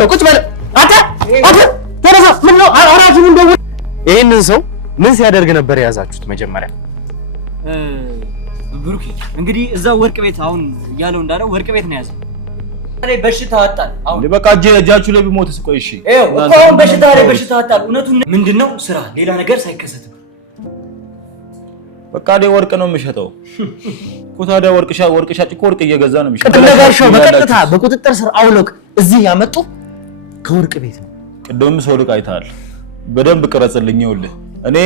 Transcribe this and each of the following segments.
ነው? ቁጭ በል አንተ ተነሳ። ምን ነው አራሹን እንደው ይሄንን ሰው ምን ሲያደርግ ነበር የያዛችሁት? መጀመሪያ ብሩክ እንግዲህ እዛ ወርቅ ቤት አሁን ያለው እንዳለው ወርቅ ቤት ነው ያዘው። ላይ በሽታ አጣል። አሁን በቃ እጃችሁ ላይ ቢሞትስ? ቆይ እሺ አሁን በሽታ ላይ በሽታ አጣል። እውነቱን ምንድነው? ስራ ሌላ ነገር ሳይከሰት በቃ ላይ ወርቅ ነው የምሸጠው እኮ። ታዲያ ወርቅ ሻጭ እኮ ወርቅ እየገዛ ነው የሚሸጠው። ቅድም በቀጥታ በቁጥጥር ስር አውለቅ እዚህ ያመጡ ከወርቅ ቤት ነው። ቅድም ሰው ልቅ አይተሃል። በደንብ ቅረጽልኝ። ይኸውልህ እኔ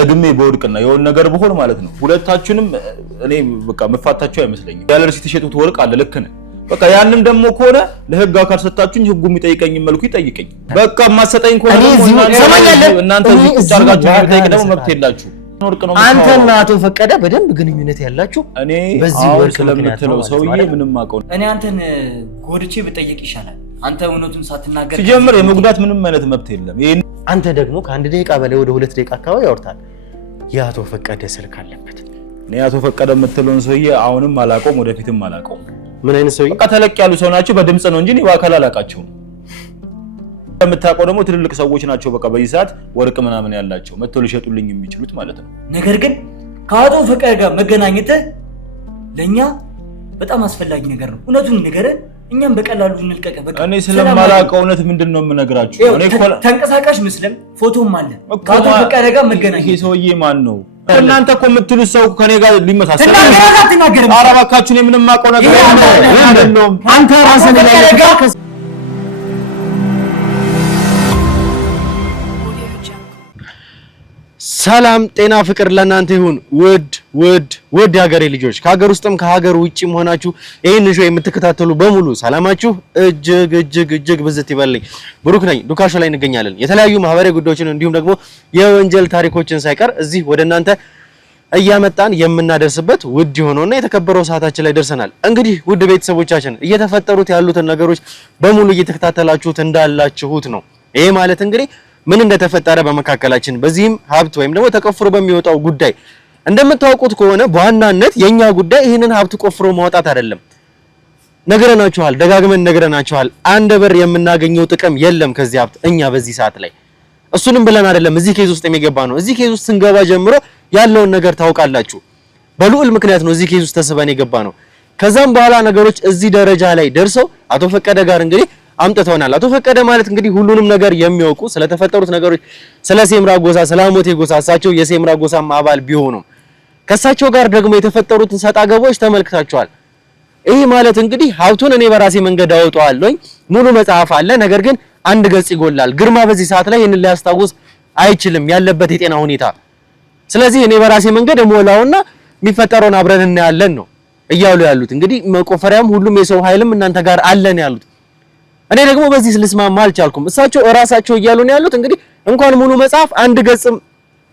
ደግሜ በወርቅና የሆነ ነገር ብሆን ማለት ነው ሁለታችሁንም እኔ በቃ መፋታችሁ አይመስለኝም። ያለ ርሲት የሸጡት ወርቅ አለ። ልክ ነህ። በቃ ያንን ደግሞ ከሆነ ለህግ አካል ሰጣችሁኝ፣ ህጉ የሚጠይቀኝ መልኩ ይጠይቀኝ። በቃ ማሰጠኝ ከሆነ እናንተ ታርጋችሁ የሚጠይቅ ደግሞ መብት የላችሁ። አንተና አቶ ፈቀደ በደንብ ግንኙነት ያላችሁ እኔ በዚህ ወርቅ ስለምትለው ሰውዬ ምንም አውቀው እኔ አንተን ጎድቼ ብጠይቅ ይሻላል። አንተ እውነቱን ሳትናገር ሲጀምር የመጉዳት ምንም አይነት መብት የለም። አንተ ደግሞ ከአንድ ደቂቃ በላይ ወደ 2 ደቂቃ አካባቢ ያወርታል። የአቶ ፈቀደ ስልክ አለበት። እኔ አቶ ፈቀደ የምትለውን ሰውዬ አሁንም አላውቀውም፣ ወደፊትም አላውቀውም። ምን አይነት ሰውዬ? በቃ ተለቅ ያሉ ሰው ናቸው። በድምጽ ነው እንጂ እኔ በአካል አላውቃቸውም። የምታውቀው ደግሞ ትልልቅ ሰዎች ናቸው። በቃ በዚህ ሰዓት ወርቅ ምናምን ያላቸው መጥተው ሊሸጡልኝ የሚችሉት ማለት ነው። ነገር ግን ከአቶ ፈቀደ ጋር መገናኘት ለኛ በጣም አስፈላጊ ነገር ነው። እውነቱን ንገረን፣ እኛም በቀላሉ እንልቀቅ። በቃ እኔ ስለማላውቀው እውነት ምንድነው የምነግራችሁ? እኔ ተንቀሳቃሽ ምስልም ፎቶም አለ ከአቶ ፈቀደ ጋር መገናኘት። ይሄ ሰውዬ ማን ነው? እናንተ እኮ የምትሉት ሰው ከኔ ጋር ሊመሳሰል ተናገር። ኧረ እባካችሁ እኔ ምንም የማውቀው ነገር የለም። አንተ ራስህ ላይ ሰላም ጤና ፍቅር ለእናንተ ይሁን። ውድ የሀገሬ ልጆች ከሀገር ውስጥም ከሀገር ውጭም ሆናችሁ ይሄን ሾው የምትከታተሉ በሙሉ ሰላማችሁ እጅግ ብዝት ይበልኝ። ብሩክ ነኝ። ዱካሾ ላይ እንገኛለን። የተለያዩ ማህበራዊ ጉዳዮችን እንዲሁም ደግሞ የወንጀል ታሪኮችን ሳይቀር እዚህ ወደ እናንተ እያመጣን የምናደርስበት ውድ የሆነውና የተከበረው ሰዓታችን ላይ ደርሰናል። እንግዲህ ውድ ቤተሰቦቻችን እየተፈጠሩት ያሉትን ነገሮች በሙሉ እየተከታተላችሁት እንዳላችሁት ነው። ይሄ ማለት እንግዲህ ምን እንደተፈጠረ በመካከላችን በዚህም ሀብት ወይም ደግሞ ተቆፍሮ በሚወጣው ጉዳይ እንደምታውቁት ከሆነ በዋናነት የኛ ጉዳይ ይህንን ሀብት ቆፍሮ ማውጣት አይደለም። ነግረናችኋል፣ ደጋግመን ነግረናችኋል። አንድ ብር የምናገኘው ጥቅም የለም ከዚህ ሀብት እኛ በዚህ ሰዓት ላይ እሱንም ብለን አይደለም እዚህ ኬዝ ውስጥ የሚገባ ነው። እዚህ ኬዝ ውስጥ ስንገባ ጀምሮ ያለውን ነገር ታውቃላችሁ። በልዑል ምክንያት ነው እዚህ ኬዝ ውስጥ ተስበን የገባ ነው። ከዛም በኋላ ነገሮች እዚህ ደረጃ ላይ ደርሰው አቶ ፈቀደ ጋር እንግዲህ አምጥተውናል። አቶ ፈቀደ ማለት እንግዲህ ሁሉንም ነገር የሚያውቁ ስለተፈጠሩት ነገሮች ስለ ሴምራ ጎሳ ስለ አሞቴ ጎሳ እሳቸው የሴምራ ጎሳም አባል ቢሆኑም ከእሳቸው ጋር ደግሞ የተፈጠሩትን ሰጣ ገቦች ተመልክታችኋል። ይሄ ማለት እንግዲህ ሀብቱን እኔ በራሴ መንገድ አወጣዋለሁኝ ሙሉ መጽሐፍ አለ። ነገር ግን አንድ ገጽ ይጎላል። ግርማ በዚህ ሰዓት ላይ ይሄንን ሊያስታውስ አይችልም ያለበት የጤና ሁኔታ። ስለዚህ እኔ በራሴ መንገድ እሞላውና የሚፈጠረውን አብረን እናያለን ነው እያሉ ያሉት። እንግዲህ መቆፈሪያም ሁሉም የሰው ኃይልም እናንተ ጋር አለን ያሉት። እኔ ደግሞ በዚህ ልስማማ አልቻልኩም። እሳቸው እራሳቸው እያሉ ነው ያሉት። እንግዲህ እንኳን ሙሉ መጽሐፍ አንድ ገጽም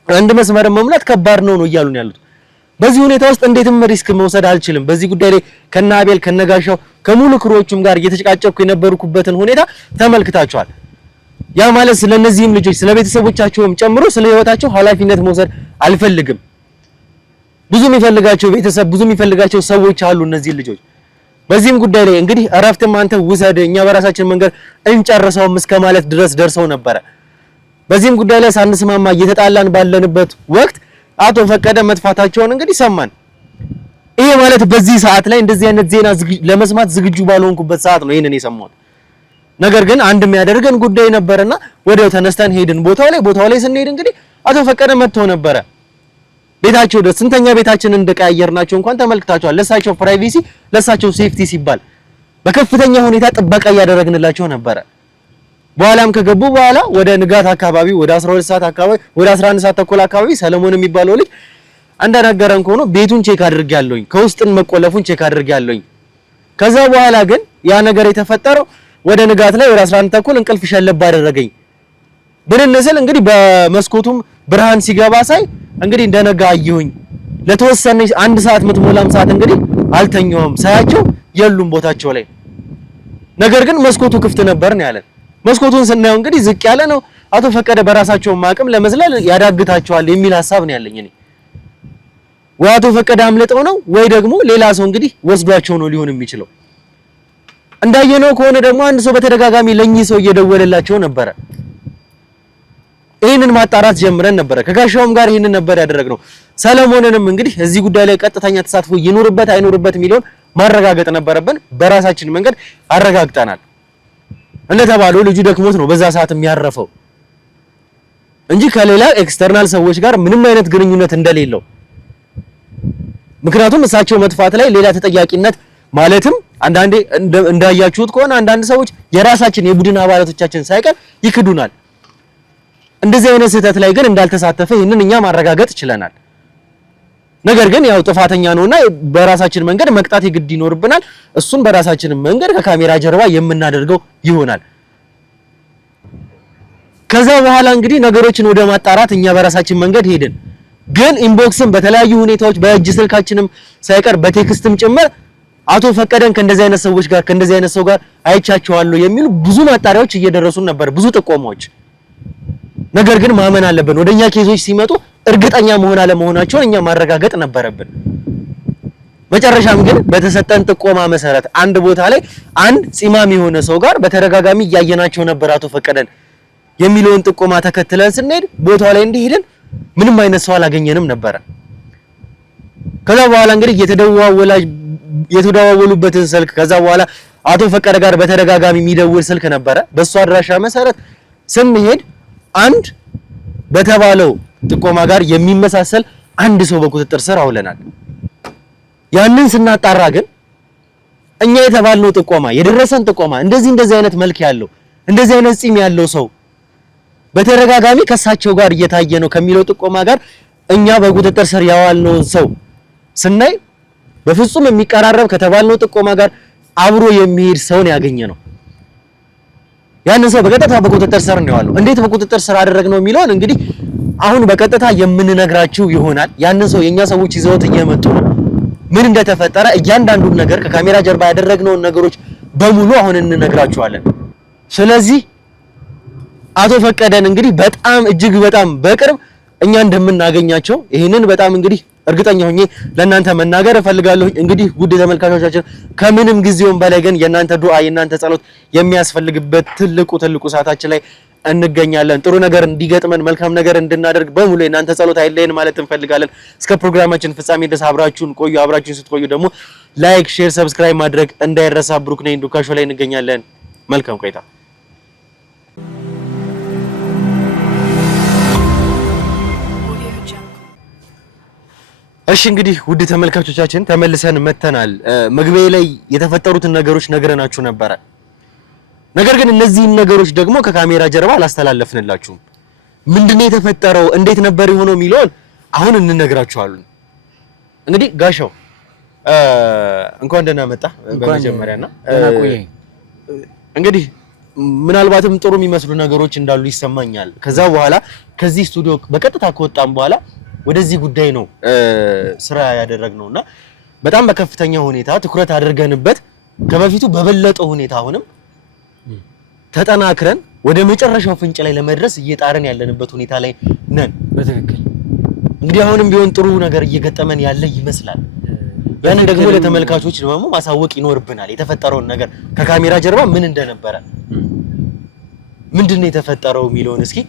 አንድ መስመር መሙላት ከባድ ነው እያሉ ነው ያሉት። በዚህ ሁኔታ ውስጥ እንዴትም ሪስክ መውሰድ አልችልም። በዚህ ጉዳይ ላይ ከናቤል ከነጋሻው ከሙሉ ክሮቹም ጋር እየተጨቃጨኩ የነበርኩበትን ሁኔታ ተመልክታችኋል። ያ ማለት ስለነዚህም ልጆች ስለቤተሰቦቻቸውም ጨምሮ ስለ ህይወታቸው ኃላፊነት መውሰድ አልፈልግም። ብዙ የሚፈልጋቸው ቤተሰብ ብዙ የሚፈልጋቸው ሰዎች አሉ እነዚህ ልጆች። በዚህም ጉዳይ ላይ እንግዲህ እረፍትም አንተ ውሰድ እኛ በራሳችን መንገድ እንጨርሰውም እስከ ማለት ድረስ ደርሰው ነበረ። በዚህም ጉዳይ ላይ ሳንስማማ እየተጣላን ባለንበት ወቅት አቶ ፈቀደ መጥፋታቸውን እንግዲህ ሰማን። ይሄ ማለት በዚህ ሰዓት ላይ እንደዚህ አይነት ዜና ለመስማት ዝግጁ ባልሆንኩበት ሰዓት ነው ይሄንን የሰማሁት። ነገር ግን አንድ የሚያደርገን ጉዳይ ነበርና ወዲያው ተነስተን ሄድን ቦታው ላይ ስንሄድ እንግዲህ አቶ ፈቀደ መጥተው ነበረ። ቤታቸው ደስ ስንተኛ ቤታችንን እንደቀያየርናቸው እንኳን ተመልክታችኋል። ለሳቸው ፕራይቬሲ ለሳቸው ሴፍቲ ሲባል በከፍተኛ ሁኔታ ጥበቃ እያደረግንላቸው ነበረ። በኋላም ከገቡ በኋላ ወደ ንጋት አካባቢ ወደ 12 ሰዓት አካባቢ ወደ 11 ሰዓት ተኩል አካባቢ ሰለሞን የሚባለው ልጅ እንደነገረን ከሆነ ቤቱን ቼክ አድርጌያለሁኝ፣ ከውስጥን መቆለፉን ቼክ አድርጌያለሁኝ። ከዛ በኋላ ግን ያ ነገር የተፈጠረው ወደ ንጋት ላይ ወደ 11 ተኩል እንቅልፍ ሸለብ አደረገኝ። ብንነስል እንግዲህ በመስኮቱም ብርሃን ሲገባ ሳይ እንግዲህ እንደነጋ አየሁኝ። ለተወሰነ 1 ሰዓት ምትሞላም ሰዓት እንግዲህ አልተኛውም። ሳያቸው የሉም ቦታቸው ላይ። ነገር ግን መስኮቱ ክፍት ነበር ነው ያለን። መስኮቱን ስናየው እንግዲህ ዝቅ ያለ ነው። አቶ ፈቀደ በራሳቸው ማቅም ለመዝለል ያዳግታቸዋል የሚል ሐሳብ ነው ያለኝ እኔ። ወይ አቶ ፈቀደ አምልጠው ነው ወይ ደግሞ ሌላ ሰው እንግዲህ ወስዷቸው ነው ሊሆን የሚችለው። እንዳየነው ከሆነ ደግሞ አንድ ሰው በተደጋጋሚ ለኚህ ሰው እየደወለላቸው ነበረ። ይህንን ማጣራት ጀምረን ነበረ። ከጋሻውም ጋር ይህንን ነበር ያደረግነው። ሰለሞንንም እንግዲህ እዚህ ጉዳይ ላይ ቀጥተኛ ተሳትፎ ይኖርበት አይኖርበት የሚለውን ማረጋገጥ ነበረብን። በራሳችን መንገድ አረጋግጠናል። እንደተባለው ልጁ ደክሞት ነው በዛ ሰዓት የሚያረፈው እንጂ ከሌላ ኤክስተርናል ሰዎች ጋር ምንም አይነት ግንኙነት እንደሌለው። ምክንያቱም እሳቸው መጥፋት ላይ ሌላ ተጠያቂነት ማለትም አንዳንዴ እንዳያችሁት ከሆነ አንዳንድ ሰዎች የራሳችን የቡድን አባላቶቻችን ሳይቀር ይክዱናል። እንደዚህ አይነት ስህተት ላይ ግን እንዳልተሳተፈ ይህንን እኛ ማረጋገጥ ችለናል። ነገር ግን ያው ጥፋተኛ ነውና በራሳችን መንገድ መቅጣት ይግድ ይኖርብናል። እሱን በራሳችን መንገድ ከካሜራ ጀርባ የምናደርገው ይሆናል። ከዛ በኋላ እንግዲህ ነገሮችን ወደ ማጣራት እኛ በራሳችን መንገድ ሄድን። ግን ኢንቦክስም በተለያዩ ሁኔታዎች በእጅ ስልካችንም ሳይቀር በቴክስትም ጭምር አቶ ፈቀደን ከእንደዚህ አይነት ሰዎች ጋር ከእንደዚህ አይነት ሰው ጋር አይቻቸዋለሁ የሚሉ ብዙ ማጣሪያዎች እየደረሱን ነበር፣ ብዙ ጥቆማዎች። ነገር ግን ማመን አለብን። ወደኛ ኬዞች ሲመጡ እርግጠኛ መሆን አለመሆናቸውን እኛ ማረጋገጥ ነበረብን። መጨረሻም ግን በተሰጠን ጥቆማ መሰረት አንድ ቦታ ላይ አንድ ፂማም የሆነ ሰው ጋር በተደጋጋሚ እያየናቸው ነበር አቶ ፈቀደን የሚለውን ጥቆማ ተከትለን ስንሄድ ቦታው ላይ እንዲሄድን ምንም አይነት ሰው አላገኘንም ነበረ። ከዛ በኋላ እንግዲህ የተደዋወሉበትን ስልክ ከዛ በኋላ አቶ ፈቀደ ጋር በተደጋጋሚ የሚደውል ስልክ ነበረ። በሱ አድራሻ መሰረት ስንሄድ አንድ በተባለው ጥቆማ ጋር የሚመሳሰል አንድ ሰው በቁጥጥር ስር አውለናል። ያንን ስናጣራ ግን እኛ የተባልነው ጥቆማ የደረሰን ጥቆማ እንደዚህ አይነት መልክ ያለው እንደዚህ አይነት ፂም ያለው ሰው በተደጋጋሚ ከሳቸው ጋር እየታየ ነው ከሚለው ጥቆማ ጋር እኛ በቁጥጥር ስር ያዋልነውን ሰው ስናይ በፍጹም የሚቀራረብ ከተባልነው ጥቆማ ጋር አብሮ የሚሄድ ሰውን ያገኘ ነው። ያንን ሰው በቀጥታ በቁጥጥር ስር ነው ያለው። እንዴት በቁጥጥር ስር አደረግነው የሚለውን እንግዲህ አሁን በቀጥታ የምንነግራችሁ ይሆናል። ያንን ሰው የኛ ሰዎች ይዘውት እየመጡ ነው። ምን እንደተፈጠረ እያንዳንዱን ነገር ከካሜራ ጀርባ ያደረግነውን ነገሮች በሙሉ አሁን እንነግራችኋለን። ስለዚህ አቶ ፈቀደን እንግዲህ በጣም እጅግ በጣም በቅርብ እኛ እንደምናገኛቸው ይህንን በጣም እንግዲህ እርግጠኛ ሆኜ ለእናንተ መናገር እፈልጋለሁ። እንግዲህ ውድ ተመልካቾቻችን ከምንም ጊዜውም በላይ ግን የእናንተ ዱዓ የእናንተ ጸሎት የሚያስፈልግበት ትልቁ ሰዓታችን ላይ እንገኛለን። ጥሩ ነገር እንዲገጥመን መልካም ነገር እንድናደርግ በሙሉ የእናንተ ጸሎት አይለየን ማለት እንፈልጋለን። እስከ ፕሮግራማችን ፍጻሜ ድረስ አብራችሁን ቆዩ። አብራችሁን ስትቆዩ ደግሞ ላይክ፣ ሼር፣ ሰብስክራይብ ማድረግ እንዳይረሳ። ብሩክ ነኝ፣ ዱካሾ ላይ እንገኛለን። መልካም ቆይታ። እሺ እንግዲህ ውድ ተመልካቾቻችን ተመልሰን መተናል። መግቢያ ላይ የተፈጠሩትን ነገሮች ነግረናችሁ ነበረ። ነገር ግን እነዚህን ነገሮች ደግሞ ከካሜራ ጀርባ አላስተላለፍንላችሁም። ምንድነው የተፈጠረው፣ እንዴት ነበር የሆነው የሚለውን አሁን እንነግራችኋለን። እንግዲህ ጋሻው እንኳን ደህና መጣ በመጀመሪያና እንግዲህ ምናልባትም ጥሩ የሚመስሉ ነገሮች እንዳሉ ይሰማኛል። ከዛ በኋላ ከዚህ ስቱዲዮ በቀጥታ ከወጣን በኋላ ወደዚህ ጉዳይ ነው ስራ ያደረግነውና በጣም በከፍተኛ ሁኔታ ትኩረት አድርገንበት ከበፊቱ በበለጠ ሁኔታ አሁንም ተጠናክረን ወደ መጨረሻው ፍንጭ ላይ ለመድረስ እየጣረን ያለንበት ሁኔታ ላይ ነን። በትክክል እንግዲህ አሁንም ቢሆን ጥሩ ነገር እየገጠመን ያለ ይመስላል። ያንን ደግሞ ለተመልካቾች ደግሞ ማሳወቅ ይኖርብናል። የተፈጠረውን ነገር ከካሜራ ጀርባ ምን እንደነበረ ምንድነው የተፈጠረው የሚለውን እስኪ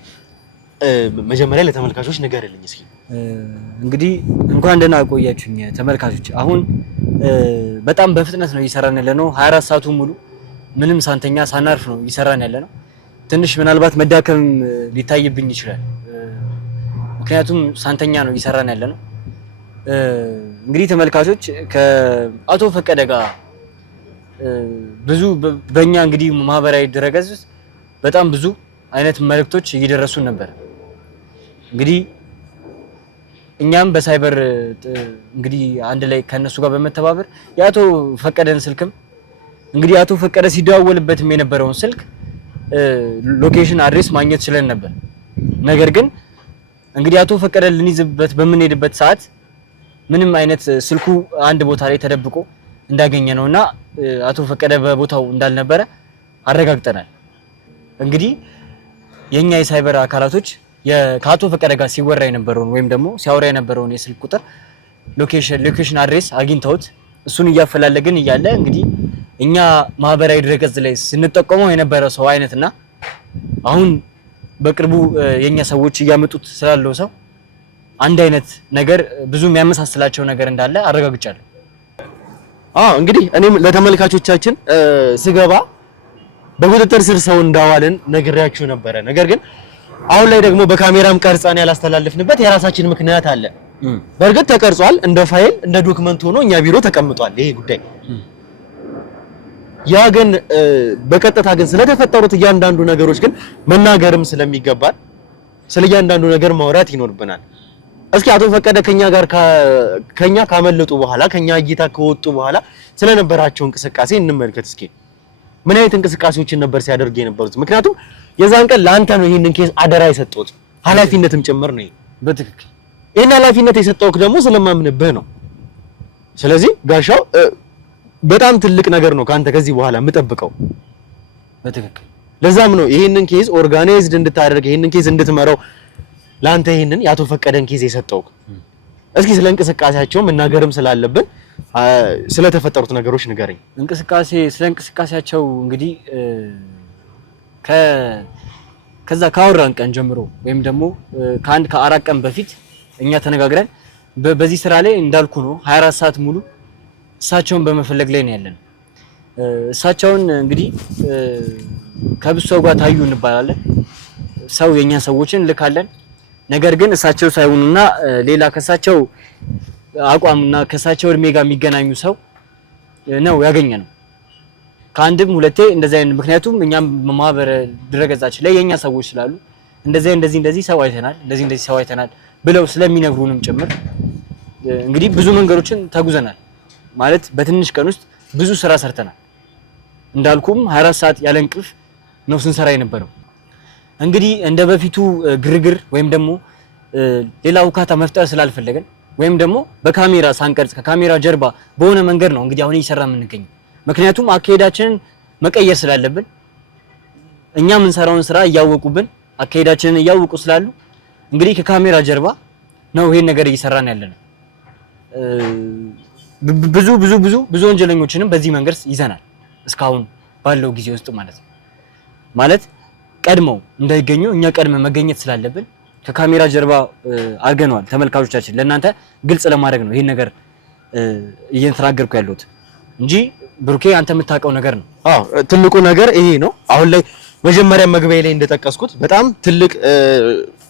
መጀመሪያ ለተመልካቾች ንገርልኝ እስኪ። እንግዲህ እንኳን ደህና ቆያችሁኝ ተመልካቾች። አሁን በጣም በፍጥነት ነው እየሰራን ያለነው። 24 ሰዓቱ ሙሉ ምንም ሳንተኛ ሳናርፍ ነው እየሰራን ያለነው። ትንሽ ምናልባት መዳከም ሊታይብኝ ይችላል፣ ምክንያቱም ሳንተኛ ነው እየሰራን ያለነው። እንግዲህ ተመልካቾች ከአቶ ፈቀደ ጋር ብዙ በእኛ እንግዲህ ማህበራዊ ድረገጽ በጣም ብዙ አይነት መልእክቶች እየደረሱን ነበር። እንግዲህ እኛም በሳይበር እንግዲህ አንድ ላይ ከነሱ ጋር በመተባበር የአቶ ፈቀደን ስልክም እንግዲህ አቶ ፈቀደ ሲደዋወልበትም የነበረውን ስልክ ሎኬሽን አድሬስ ማግኘት ችለን ነበር። ነገር ግን እንግዲህ አቶ ፈቀደ ልንይዝበት በምንሄድበት ሰዓት ምንም አይነት ስልኩ አንድ ቦታ ላይ ተደብቆ እንዳገኘ ነውና አቶ ፈቀደ በቦታው እንዳልነበረ አረጋግጠናል። እንግዲህ የኛ የሳይበር አካላቶች ከአቶ ፈቀደ ጋር ሲወራ የነበረውን ወይም ደግሞ ሲያወራ የነበረውን የስልክ ቁጥር ሎኬሽን አድሬስ አግኝተውት እሱን እያፈላለግን እያለ እንግዲህ እኛ ማህበራዊ ድረገጽ ላይ ስንጠቀመው የነበረ ሰው አይነትና አሁን በቅርቡ የኛ ሰዎች እያመጡት ስላለው ሰው አንድ አይነት ነገር ብዙ የሚያመሳስላቸው ነገር እንዳለ አረጋግጫለሁ። እንግዲህ እኔም ለተመልካቾቻችን ስገባ በቁጥጥር ስር ሰው እንዳዋልን ነግሬያችሁ ነበረ። ነገር ግን አሁን ላይ ደግሞ በካሜራም ቀርጸን ያላስተላለፍንበት የራሳችን ምክንያት አለ። በእርግጥ ተቀርጿል፣ እንደ ፋይል እንደ ዶክመንት ሆኖ እኛ ቢሮ ተቀምጧል ይሄ ጉዳይ። ያ ግን በቀጥታ ግን ስለተፈጠሩት እያንዳንዱ ነገሮች ግን መናገርም ስለሚገባል ስለ እያንዳንዱ ነገር ማውራት ይኖርብናል። እስኪ አቶ ፈቀደ ከኛ ካመለጡ በኋላ ከኛ እይታ ከወጡ በኋላ ስለነበራቸው እንቅስቃሴ እንመልከት እስኪ። ምን አይነት እንቅስቃሴዎችን ነበር ሲያደርግ የነበሩት? ምክንያቱም የዛን ቀን ለአንተ ነው ይሄንን ኬስ አደራ የሰጠሁት፣ ኃላፊነትም ጭምር ነው። በትክክል ይሄን ኃላፊነት የሰጠሁት ደግሞ ስለማምንብህ ነው። ስለዚህ ጋሻው በጣም ትልቅ ነገር ነው ካንተ ከዚህ በኋላ የምጠብቀው። በትክክል ለዛም ነው ይሄንን ኬስ ኦርጋናይዝድ እንድታደርግ ይሄንን ኬስ እንድትመራው ለአንተ ይሄንን የአቶ ፈቀደን ኬስ የሰጠሁት። እስኪ ስለ እንቅስቃሴያቸው መናገርም ስላለብን ስለተፈጠሩት ነገሮች ንገረኝ። ስለ እንቅስቃሴያቸው እንግዲህ ከዛ ካወራን ቀን ጀምሮ ወይም ደግሞ ከአራት ቀን በፊት እኛ ተነጋግረን በዚህ ስራ ላይ እንዳልኩ ነው 24 ሰዓት ሙሉ እሳቸውን በመፈለግ ላይ ነው ያለን። እሳቸውን እንግዲህ ከብዙ ሰው ጋር ታዩ እንባላለን። ሰው የኛ ሰዎችን ልካለን። ነገር ግን እሳቸው ሳይሆኑና ሌላ ከሳቸው አቋምና ከሳቸው እድሜ ጋር የሚገናኙ ሰው ነው ያገኘነው። ከአንድም ሁለቴ እንደዚህ አይነት ምክንያቱም እኛም ማህበረ ድረገጻችን ላይ የኛ ሰዎች ስላሉ እንደዚህ ሰው አይተናል፣ እንደዚህ ሰው አይተናል ብለው ስለሚነግሩንም ጭምር እንግዲህ ብዙ መንገዶችን ተጉዘናል። ማለት በትንሽ ቀን ውስጥ ብዙ ስራ ሰርተናል። እንዳልኩም 24 ሰዓት ያለ እንቅልፍ ነው ስንሰራ የነበረው። እንግዲህ እንደ በፊቱ ግርግር ወይም ደግሞ ሌላ ውካታ መፍጠር ስላልፈለገን ወይም ደግሞ በካሜራ ሳንቀርጽ ከካሜራ ጀርባ በሆነ መንገድ ነው እንግዲህ አሁን እየሰራ የምንገኘው። ምክንያቱም አካሄዳችንን መቀየር ስላለብን እኛ የምንሰራውን ስራ እያወቁብን አካሄዳችንን እያወቁ ስላሉ እንግዲህ ከካሜራ ጀርባ ነው ይሄን ነገር እየሰራን ያለነው። ብዙ ወንጀለኞችንም በዚህ መንገድ ይዘናል እስካሁን ባለው ጊዜ ውስጥ ማለት ነው። ማለት ቀድመው እንዳይገኙ እኛ ቀድመ መገኘት ስላለብን ከካሜራ ጀርባ አድርገነዋል። ተመልካቾቻችን ለእናንተ ግልጽ ለማድረግ ነው ይሄን ነገር እየተናገርኩ ያለሁት እንጂ ብሩኬ አንተ የምታውቀው ነገር ነው። ትልቁ ነገር ይሄ ነው። አሁን ላይ መጀመሪያ መግቢያ ላይ እንደጠቀስኩት በጣም ትልቅ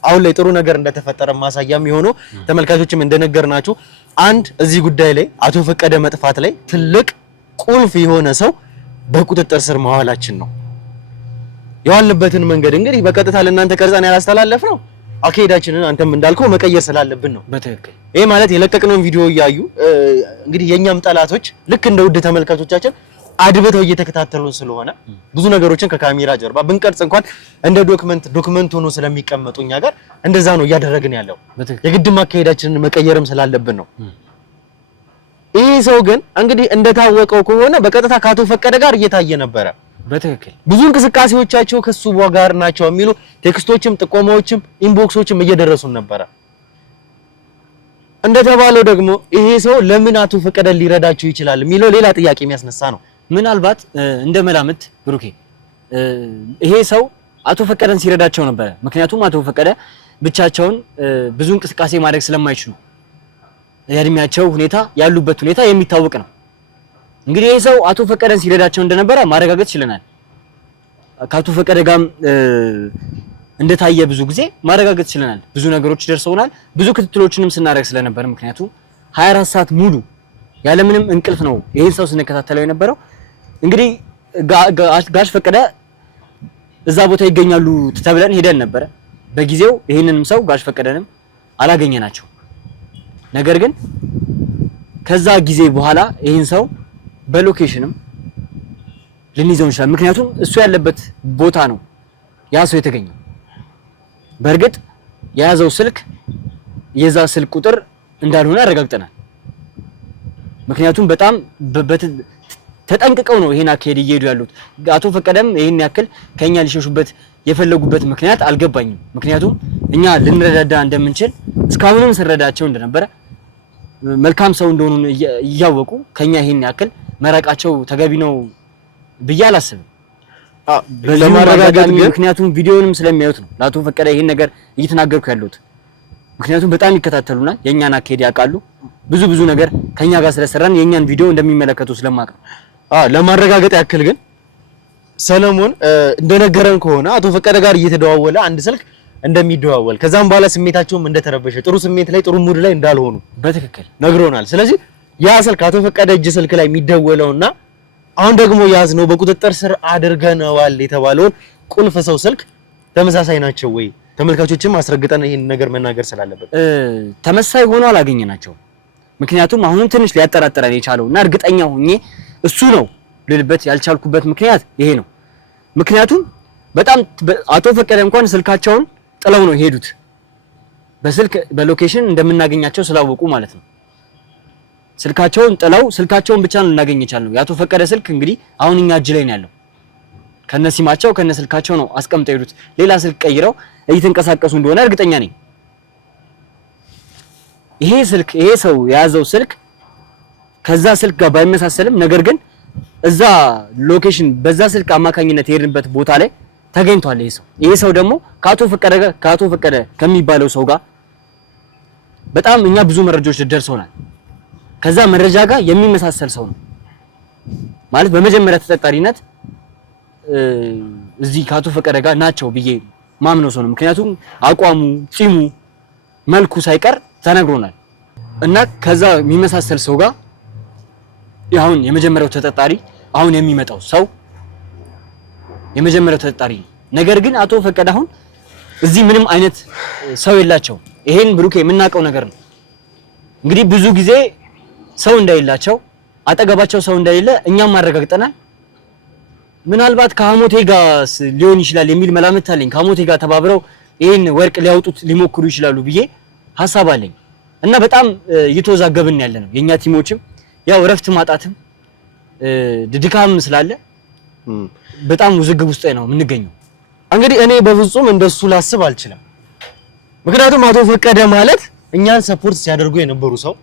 አሁን ላይ ጥሩ ነገር እንደተፈጠረ ማሳያም የሆነው ተመልካቾችም እንደነገርናችሁ አንድ እዚህ ጉዳይ ላይ አቶ ፈቀደ መጥፋት ላይ ትልቅ ቁልፍ የሆነ ሰው በቁጥጥር ስር ማዋላችን ነው። የዋልንበትን መንገድ እንግዲህ በቀጥታ ለእናንተ ቀርጸን ያላስተላለፍ ነው አካሄዳችንን አንተም እንዳልከው መቀየር ስላለብን ነው። በትክክል ይሄ ማለት የለቀቅነውን ቪዲዮ እያዩ እንግዲህ የኛም ጠላቶች ልክ እንደ ውድ ተመልካቾቻችን አድብተው እየተከታተሉን ስለሆነ ብዙ ነገሮችን ከካሜራ ጀርባ ብንቀርጽ እንኳን እንደ ዶክመንት ሆኖ ስለሚቀመጡ እኛ ጋር እንደዛ ነው እያደረግን ያለው። የግድም አካሄዳችንን መቀየርም ስላለብን ነው። ይሄ ሰው ግን እንግዲህ እንደታወቀው ከሆነ በቀጥታ ከአቶ ፈቀደ ጋር እየታየ ነበረ። በትክክል ብዙ እንቅስቃሴዎቻቸው ከሱ ጋር ናቸው የሚሉ ቴክስቶችም ጥቆማዎችም ኢንቦክሶችም እየደረሱን ነበረ። እንደተባለው ደግሞ ይሄ ሰው ለምን አቶ ፈቀደ ሊረዳቸው ይችላል የሚለው ሌላ ጥያቄ የሚያስነሳ ነው። ምናልባት እንደ መላምት ብሩኬ ይሄ ሰው አቶ ፈቀደን ሲረዳቸው ነበረ። ምክንያቱም አቶ ፈቀደ ብቻቸውን ብዙ እንቅስቃሴ ማድረግ ስለማይችሉ የእድሜያቸው ሁኔታ ያሉበት ሁኔታ የሚታወቅ ነው። እንግዲህ ይሄ ሰው አቶ ፈቀደን ሲረዳቸው እንደነበረ ማረጋገጥ ችለናል። ከአቶ ፈቀደ ጋርም እንደታየ ብዙ ጊዜ ማረጋገጥ ችለናል። ብዙ ነገሮች ደርሰውናል። ብዙ ክትትሎችንም ስናደርግ ስለነበር ምክንያቱም 24 ሰዓት ሙሉ ያለምንም እንቅልፍ ነው ይሄን ሰው ስንከታተለው የነበረው። እንግዲህ ጋሽ ፈቀደ እዛ ቦታ ይገኛሉ ተብለን ሄደን ነበረ በጊዜው። ይሄንንም ሰው ጋሽ ፈቀደንም አላገኘናቸው። ነገር ግን ከዛ ጊዜ በኋላ ይሄን ሰው በሎኬሽንም ልንይዘው እንችላለን። ምክንያቱም እሱ ያለበት ቦታ ነው ያ ሰው የተገኘው። በእርግጥ የያዘው ስልክ የዛ ስልክ ቁጥር እንዳልሆነ አረጋግጠናል። ምክንያቱም በጣም ተጠንቅቀው ነው ይሄን አካሄድ እየሄዱ ያሉት። አቶ ፈቀደም ይሄን ያክል ከኛ ሊሸሹበት የፈለጉበት ምክንያት አልገባኝም። ምክንያቱም እኛ ልንረዳዳ እንደምንችል እስካሁንም ስንረዳቸው እንደነበረ መልካም ሰው እንደሆኑ እያወቁ ከኛ ይሄን ያክል መራቃቸው ተገቢ ነው ብዬ አላስብም። ለማረጋጋት ግን ምክንያቱም ቪዲዮንም ስለሚያዩት ነው ለአቶ ፈቀደ ይሄን ነገር እየተናገርኩ ያለሁት። ምክንያቱም በጣም ይከታተሉናል፣ የኛን አካሄድ ያውቃሉ። ብዙ ነገር ከኛ ጋር ስለሰራን የኛን ቪዲዮ እንደሚመለከቱ ስለማውቅ ነው። ለማረጋጋት ያክል ግን ሰለሞን እንደነገረን ከሆነ አቶ ፈቀደ ጋር እየተደዋወለ አንድ ስልክ እንደሚደዋወል ከዛም በኋላ ስሜታቸውም እንደተረበሸ ጥሩ ስሜት ላይ ጥሩ ሙድ ላይ እንዳልሆኑ በትክክል ነግሮናል። ስለዚህ ያ ስልክ አቶ ፈቀደ እጅ ስልክ ላይ የሚደወለውና አሁን ደግሞ ያዝነው በቁጥጥር ስር አድርገነዋል የተባለውን ቁልፍ ሰው ስልክ ተመሳሳይ ናቸው ወይ? ተመልካቾችም አስረግጠን ይሄን ነገር መናገር ስላለበት ተመሳሳይ ሆኖ አላገኘናቸውም። ምክንያቱም አሁንም ትንሽ ሊያጠራጥረን የቻለውና እርግጠኛ ሆኜ እሱ ነው ልልበት ያልቻልኩበት ምክንያት ይሄ ነው። ምክንያቱም በጣም አቶ ፈቀደ እንኳን ስልካቸውን ጥለው ነው የሄዱት፣ በስልክ በሎኬሽን እንደምናገኛቸው ስላወቁ ማለት ነው። ስልካቸውን ጥለው ስልካቸውን ብቻ ነው ልናገኝ የቻልነው። የአቶ ፈቀደ ስልክ እንግዲህ አሁን እኛ እጅ ላይ ነው ያለው። ከነሲማቸው ከነስልካቸው ነው አስቀምጠው ሄዱት። ሌላ ስልክ ቀይረው እየተንቀሳቀሱ እንደሆነ እርግጠኛ ነኝ። ይሄ ሰው የያዘው ስልክ ከዛ ስልክ ጋር ባይመሳሰልም ነገር ግን እዛ ሎኬሽን በዛ ስልክ አማካኝነት የሄድንበት ቦታ ላይ ተገኝቷል። ይሄ ሰው ደግሞ ከአቶ ፈቀደ ከሚባለው ሰው ጋር በጣም እኛ ብዙ መረጃዎች ደርሰውናል። ከዛ መረጃ ጋር የሚመሳሰል ሰው ነው ማለት በመጀመሪያ ተጠርጣሪነት እዚህ ከአቶ ፈቀደ ጋር ናቸው ብዬ ማምነው ሰው ነው። ምክንያቱም አቋሙ፣ ጺሙ፣ መልኩ ሳይቀር ተነግሮናል እና ከዛ የሚመሳሰል ሰው ጋር አሁን የመጀመሪያው ተጠርጣሪ አሁን የሚመጣው ሰው የመጀመሪያው ተጠርጣሪ ነው። ነገር ግን አቶ ፈቀደ አሁን እዚህ ምንም አይነት ሰው የላቸው። ይሄን ብሩኬ የምናውቀው ነገር ነው። እንግዲህ ብዙ ጊዜ ሰው እንዳይላቸው አጠገባቸው ሰው እንዳይለ እኛም አረጋግጠናል። ምናልባት ከሐሞቴ ጋር ሊሆን ይችላል የሚል መላምት አለኝ። ከሐሞቴ ጋር ተባብረው ይሄን ወርቅ ሊያወጡት ሊሞክሩ ይችላሉ ብዬ ሐሳብ አለኝ እና በጣም እየተወዛገብን ያለ ነው። የኛ ቲሞችም ያው እረፍት ማጣትም ድካም ስላለ በጣም ውዝግብ ውስጥ ነው የምንገኘው። እንግዲህ እኔ በፍጹም እንደሱ ላስብ አልችልም። ምክንያቱም አቶ ፈቀደ ማለት እኛን ሰፖርት ሲያደርጉ የነበሩ ሰው፣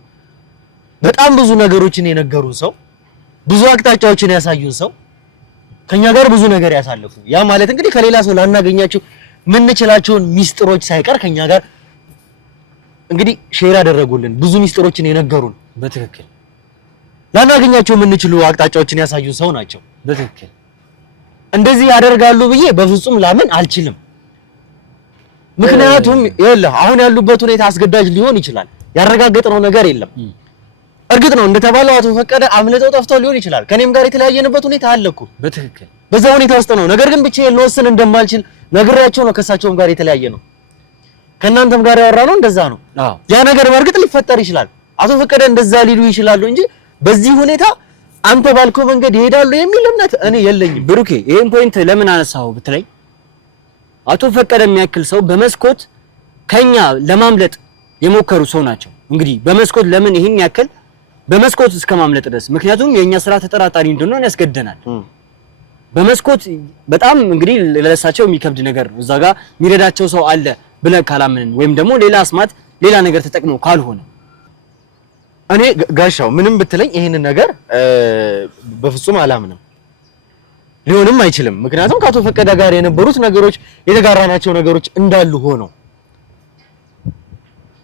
በጣም ብዙ ነገሮችን የነገሩን ሰው፣ ብዙ አቅጣጫዎችን ያሳዩን ሰው፣ ከኛ ጋር ብዙ ነገር ያሳለፉ፣ ያ ማለት እንግዲህ ከሌላ ሰው ላናገኛቸው ምንችላቸውን ሚስጥሮች ሳይቀር ከኛ ጋር እንግዲህ ሼር ያደረጉልን ብዙ ሚስጥሮችን የነገሩን በትክክል ላናገኛቸው የምንችሉ አቅጣጫዎችን ያሳዩን ሰው ናቸው። በትክክል እንደዚህ ያደርጋሉ ብዬ በፍጹም ላምን አልችልም። ምክንያቱም ይኸውልህ አሁን ያሉበት ሁኔታ አስገዳጅ ሊሆን ይችላል። ያረጋገጥነው ነገር የለም። እርግጥ ነው እንደተባለው አቶ ፈቀደ አምልጠው ጠፍተው ሊሆን ይችላል። ከኔም ጋር የተለያየንበት ሁኔታ አለ እኮ በትክክል በዛ ሁኔታ ውስጥ ነው። ነገር ግን ብቻዬን ልወስን እንደማልችል ነግሬያቸው ነው ከእሳቸውም ጋር የተለያየ ነው። ከእናንተም ጋር ያወራነው እንደዛ ነው። ያ ነገር በእርግጥ ሊፈጠር ይችላል። አቶ ፈቀደ እንደዛ ሊሉ ይችላሉ እንጂ በዚህ ሁኔታ አንተ ባልከው መንገድ ይሄዳሉ የሚል እምነት እኔ የለኝም። ብሩኬ ይሄን ፖይንት ለምን አነሳው ብትለኝ አቶ ፈቀደ የሚያክል ሰው በመስኮት ከኛ ለማምለጥ የሞከሩ ሰው ናቸው። እንግዲህ በመስኮት ለምን ይሄን ያክል በመስኮት እስከ ማምለጥ ድረስ? ምክንያቱም የኛ ስራ ተጠራጣሪ እንደሆነ ያስገደናል። በመስኮት በጣም እንግዲህ ለለሳቸው የሚከብድ ነገር ነው። እዛ ጋር የሚረዳቸው ሰው አለ ብለን ካላመንን ወይም ደግሞ ሌላ አስማት ሌላ ነገር ተጠቅመው ካልሆነ እኔ ጋሻው ምንም ብትለኝ ይሄንን ነገር በፍጹም አላምንም፣ ሊሆንም አይችልም። ምክንያቱም ከአቶ ፈቀደ ጋር የነበሩት ነገሮች የተጋራናቸው ነገሮች እንዳሉ ሆነው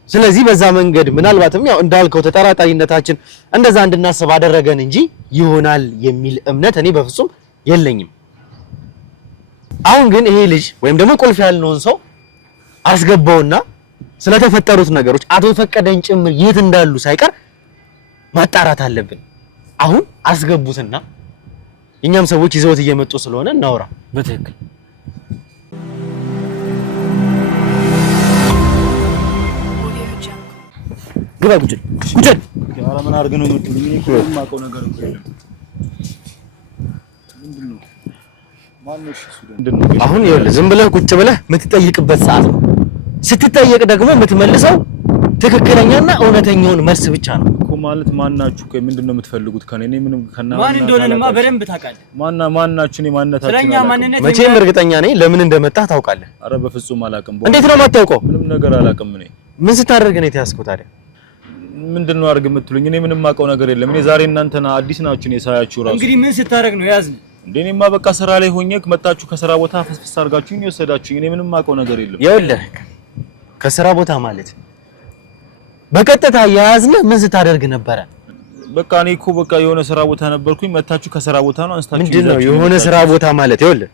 ስለዚህ በዛ መንገድ ምናልባትም ያው እንዳልከው ተጠራጣሪነታችን እንደዛ እንድናስብ አደረገን እንጂ ይሆናል የሚል እምነት እኔ በፍጹም የለኝም። አሁን ግን ይሄ ልጅ ወይም ደግሞ ቁልፍ ያልነውን ሰው አስገባውና ስለተፈጠሩት ነገሮች አቶ ፈቀደን ጭምር የት እንዳሉ ሳይቀር ማጣራት አለብን። አሁን አስገቡትና እኛም ሰዎች ይዘውት እየመጡ ስለሆነ እናውራ። በትክክል ግባ ጉጭል ኧረ ምን አድርገህ ነው የምትሉኝ? እኔ እኮ የማውቀው ነገር እኮ የለም። ምንድነው ማነው እሱ? ምንድነው አሁን ይኸውልህ ዝም ብለህ ቁጭ ብለህ የምትጠይቅበት ሰዓት ነው። ስትጠየቅ ደግሞ የምትመልሰው ትክክለኛና እውነተኛውን መልስ ብቻ ነው እኮ። ማለት ማናችሁ? ቆይ ምንድነው የምትፈልጉት ከኔ? እኔ ምንም ማን እንደሆነማ በደንብ ታውቃለህ። ማናችሁ? እኔ ማንነታችሁ ስለኛ ማንነት መቼም እርግጠኛ ነኝ ለምን እንደመጣህ ታውቃለህ። ኧረ በፍጹም አላውቅም። እንዴት ነው የማታውቀው? ምንም ነገር አላውቅም። እኔ ምን ስታደርግ ነው የተያዝከው ታዲያ? ምንድነው አድርግ የምትሉኝ? እኔ ምንም ማውቀው ነገር የለም። እኔ ዛሬ እናንተና አዲስ ናችሁ። እኔ ሳያችሁ ራሱ እንግዲህ ምን ስታረግ ነው ያዝን? እኔማ በቃ ስራ ላይ ሆኜ መጣችሁ ከስራ ቦታ ፈስፈስ አድርጋችሁኝ የወሰዳችሁኝ። እኔ ምንም ማውቀው ነገር የለም። ይኸውልህ ከስራ ቦታ ማለት በቀጥታ ያዝነ ምን ስታደርግ ነበረ? በቃ እኔ እኮ በቃ የሆነ ስራ ቦታ ነበርኩኝ። መጣችሁ ከስራ ቦታ ነው አንስታችሁ። ምንድነው የሆነ ስራ ቦታ ማለት? ይኸውልህ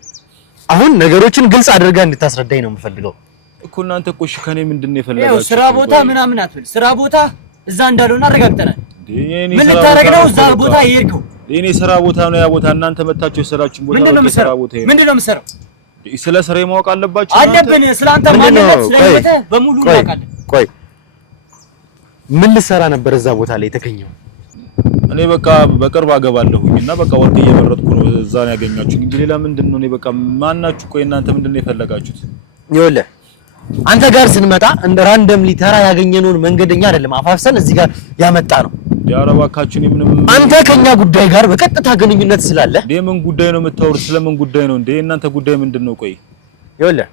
አሁን ነገሮችን ግልጽ አድርጋ እንድታስረዳኝ ነው የምፈልገው እኮ። እናንተ እኮ እሺ ከኔ ምንድነው የፈለጋችሁት? ያው ስራ ቦታ ምናምን አትበል። ስራ ቦታ እዛ እንዳልሆነ አረጋግጠናል። ምን ልታረግ ነው እዛ ቦታ የሄድከው? የኔ ስራ ቦታ ነው ያ ቦታ። እናንተ መጣችሁ የሰራችሁን ቦታ ነው ስራ ቦታ። ምንድነው የምትሰራው? ስለ ስራዬ ማወቅ አለባችሁ አለብን። ስላንተ ማንነት ስለይወተ በሙሉ እናውቃለን። ቆይ ምን ልሰራ ነበር እዛ ቦታ ላይ የተገኘው? እኔ በቃ በቅርብ አገባለሁኝ እና በቃ ወርቅ እየመረጥኩ ነው እዛ ነው ያገኛችሁ እንጂ ሌላ ምንድነው? እኔ በቃ ማናችሁ? ቆይ እናንተ ምንድነው የፈለጋችሁት? ይኸውልህ አንተ ጋር ስንመጣ እንደ ራንደምሊ ተራ ያገኘነውን መንገደኛ አይደለም አፋፍሰን እዚህ ጋር ያመጣ ነው። ያረባካችሁ እኔ ምንም አንተ ከኛ ጉዳይ ጋር በቀጥታ ግንኙነት ስላለ ምን ጉዳይ ነው የምታወሩት? ስለምን ጉዳይ ነው እንዴ? እናንተ ጉዳይ ምንድነው? ቆይ ይኸውልህ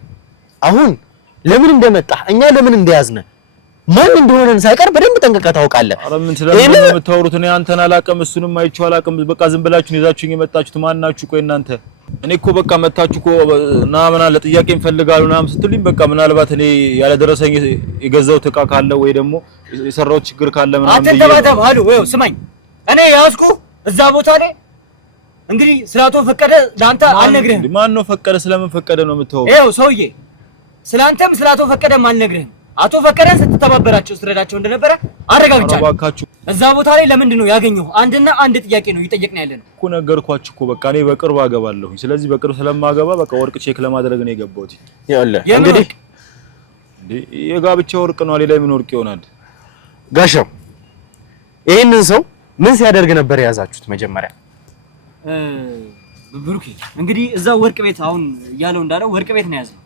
አሁን ለምን እንደመጣ እኛ ለምን እንደያዝነ ማን እንደሆነን ሳይቀር በደንብ ጠንቅቀህ ታውቃለህ። ኧረ ምን ስለምን ነው የምታወሩት? እኔ አንተን አላውቅም እሱንም አይቼው አላውቅም። በቃ ዝም ብላችሁ ይዛችሁኝ የመጣችሁት ማን ናችሁ? ቆይ እናንተ እኔ እኮ በቃ መታችሁ እኮ ና ምናምን ለጥያቄ እንፈልጋለን ምናምን ስትሉኝ በቃ ምናልባት እኔ ያለ ደረሰኝ የገዛሁት ዕቃ ካለ ወይ ደግሞ የሰራሁት ችግር ካለ ምናምን አትተባተብ። አሉ ወይ ስማኝ፣ እኔ ያዝኩ እዛ ቦታ ላይ እንግዲህ ስላቶ ፈቀደ ለአንተ አልነግርህም። ማን ነው ፈቀደ? ስለምን ፈቀደ ነው የምታወሩት? ይኸው ሰውዬ ስላንተም ስላቶ ፈቀደም አልነግርህም። አቶ ፈቀደን ስትተባበራቸው ስትረዳቸው እንደነበረ አረጋግጫለሁ። እዛ ቦታ ላይ ለምንድን ነው ያገኘው? አንድና አንድ ጥያቄ ነው እየጠየቅን ያለነው እኮ። ነገርኳችሁ እኮ በቃ እኔ በቅርብ አገባለሁ። ስለዚህ በቅርብ ስለማገባ በቃ ወርቅ ቼክ ለማድረግ ነው የገባሁት። ይኸውልህ እንግዲህ የጋብቻ ወርቅ ነው፣ ሌላ ምን ወርቅ ይሆናል? ጋሻው ይሄንን ሰው ምን ሲያደርግ ነበር የያዛችሁት? መጀመሪያ ብሩኬ እንግዲህ እዛ ወርቅ ቤት አሁን እያለው እንዳለው ወርቅ ቤት ነው ያዘው።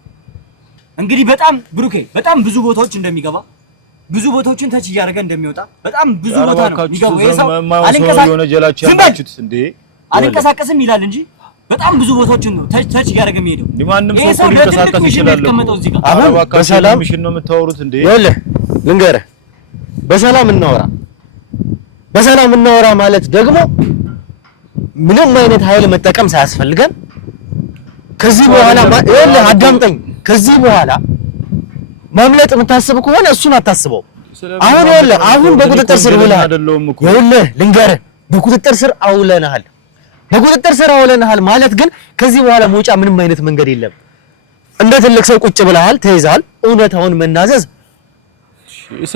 እንግዲህ በጣም ብሩኬ በጣም ብዙ ቦታዎች እንደሚገባ ብዙ ቦታዎችን ተች እያደረገ እንደሚወጣ በጣም ብዙ ቦታ ነው የሚገባው። ይሄ ሰው አልንቀሳቀስም ይላል እንጂ በጣም ብዙ ቦታዎችን ነው ተች እያደረገ የሚሄደው። ይሄ ሰው ሊንቀሳቀስ ይችላል እኮ። አሁን በሰላም ምሽን ነው የምታወሩት እንዴ? ይኸውልህ ልንገርህ፣ በሰላም እናወራ ማለት ደግሞ ምንም አይነት ኃይል መጠቀም ሳያስፈልገን ከዚህ በኋላ ይኸውልህ አዳምጠኝ። ከዚህ በኋላ ማምለጥ የምታስብ ከሆነ እሱን አታስበው። አሁን ይኸውልህ አሁን በቁጥጥር ስር ውለሃል። ይኸውልህ ልንገርህ በቁጥጥር ስር አውለናል። በቁጥጥር ስር አውለናል ማለት ግን ከዚህ በኋላ መውጫ ምንም አይነት መንገድ የለም። እንደ ትልቅ ሰው ቁጭ ብለሃል፣ ተይዘሃል። እውነታውን መናዘዝ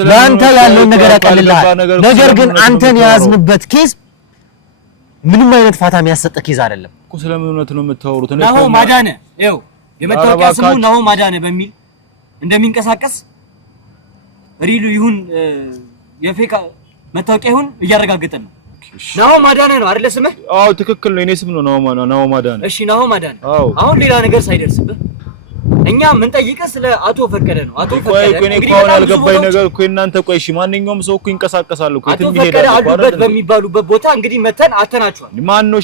ለአንተ ያለውን ነገር ያቀልልሃል። ነገር ግን አንተን የያዝንበት ኬዝ ምንም አይነት ፋታ የሚያሰጥ ኬዝ አይደለም እኮ። ስለምን እውነት ነው የምታወሩት? ናሆ ማዳነ ይኸው የመታወቂያ ስሙ ናሆ ማዳነ በሚል እንደሚንቀሳቀስ ሪሉ ይሁን የፌክ መታወቂያ ይሁን እያረጋገጠን ነው። ናሆ ማዳነ ነው አይደለ ስምህ? አዎ ትክክል ነው። የኔ ስም ነው ናሆ ማዳነ። እሺ ናሆ ማዳነ። አሁን ሌላ ነገር ሳይደርስብህ እኛ ምን ጠይቀህ ስለ አቶ ፈቀደ ነው። አቶ ፈቀደ እንግዲህ አሁን ያልገባኝ ነገር እኮ እናንተ ቆይ፣ እሺ ማንኛውም ሰው እኮ ይንቀሳቀሳል እኮ የትም ይሄዳል እኮ አሉበት በሚባሉበት ቦታ እንግዲህ መተን አተናቸዋል። ማን ነው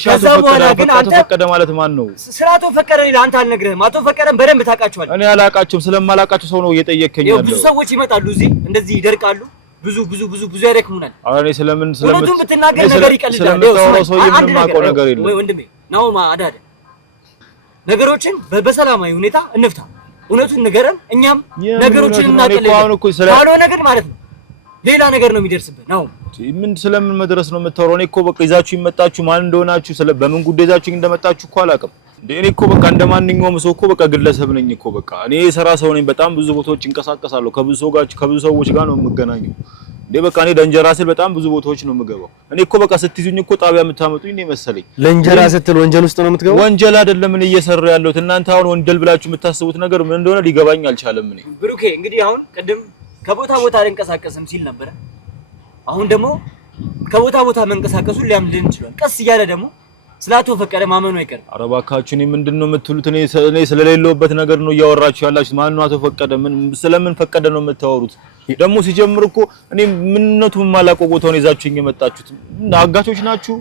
አቶ ፈቀደ ማለት ማን ነው? ስለ አቶ ፈቀደ ለአንተ አልነግርህም። አቶ ፈቀደን በደንብ ታውቃቸዋል። እኔ አላውቃቸውም። ስለማላውቃቸው ሰው ነው እየጠየከኝ ያለው። ብዙ ሰዎች ይመጣሉ እዚህ እንደዚህ ይደርቃሉ። ብዙ ያደክሙናል። አሁን ስለምን ሁለቱም ብትናገር ነገር ይቀልዳል። ስለምታወራው ሰው ምንም የማውቀው ነገር የለም ወይ ወንድሜ ናሆ ማዳነ። ነገሮችን በሰላማዊ ሁኔታ እንፍታ። እውነቱን ንገረን፣ እኛም ነገሮችን እናቀልላለን። ካልሆነ ነገር ማለት ነው ሌላ ነገር ነው የሚደርስብህ ነው። ምን ስለምን መድረስ ነው የምታወራው? እኔ እኮ በቃ ይዛችሁ ይመጣችሁ ማን እንደሆናችሁ በምን ጉዳይ ይዛችሁ እንደመጣችሁ እኮ አላውቅም። እኔ እኮ በቃ እንደማንኛውም ሰው እኮ በቃ ግለሰብ ነኝ እኮ በቃ እኔ የሥራ ሰው ነኝ። በጣም ብዙ ቦታዎች እንቀሳቀሳለሁ። ከብዙ ሰዎች ጋር ነው የምገናኘው። በቃ እኔ ለእንጀራ ስል በጣም ብዙ ቦታዎች ነው የምገባው። እኔ እኮ በቃ ስትይዙኝ እኮ ጣቢያ የምታመጡኝ ነው መሰለኝ። ለእንጀራ ስትል ወንጀል ውስጥ ነው የምትገባው? ወንጀል አይደለም እኔ እየሰራሁ ያለሁት። እናንተ አሁን ወንጀል ብላችሁ የምታስቡት ነገር ምን እንደሆነ ሊገባኝ አልቻለም። እኔ ብሩኬ እንግዲህ አሁን ቅድም ከቦታ ቦታ አልንቀሳቀስም ሲል ነበረ። አሁን ደግሞ ከቦታ ቦታ መንቀሳቀሱን ሊያምልን ይችላል። ቀስ እያለ ደግሞ ስላቶ ፈቀደ ማመኑ አይቀርም። ኧረ እባካችሁ እኔ ምንድነው የምትሉት? እኔ ስለሌለውበት ነገር ነው እያወራችሁ ያላችሁት። ማን ነው አቶ ፈቀደ? ስለምን ፈቀደ ነው የምታወሩት? ደግሞ ሲጀምር እኮ እኔ ምንነቱን የማላውቀው ቦታውን ይዛችሁኝ የመጣችሁት አጋቾች ናችሁ?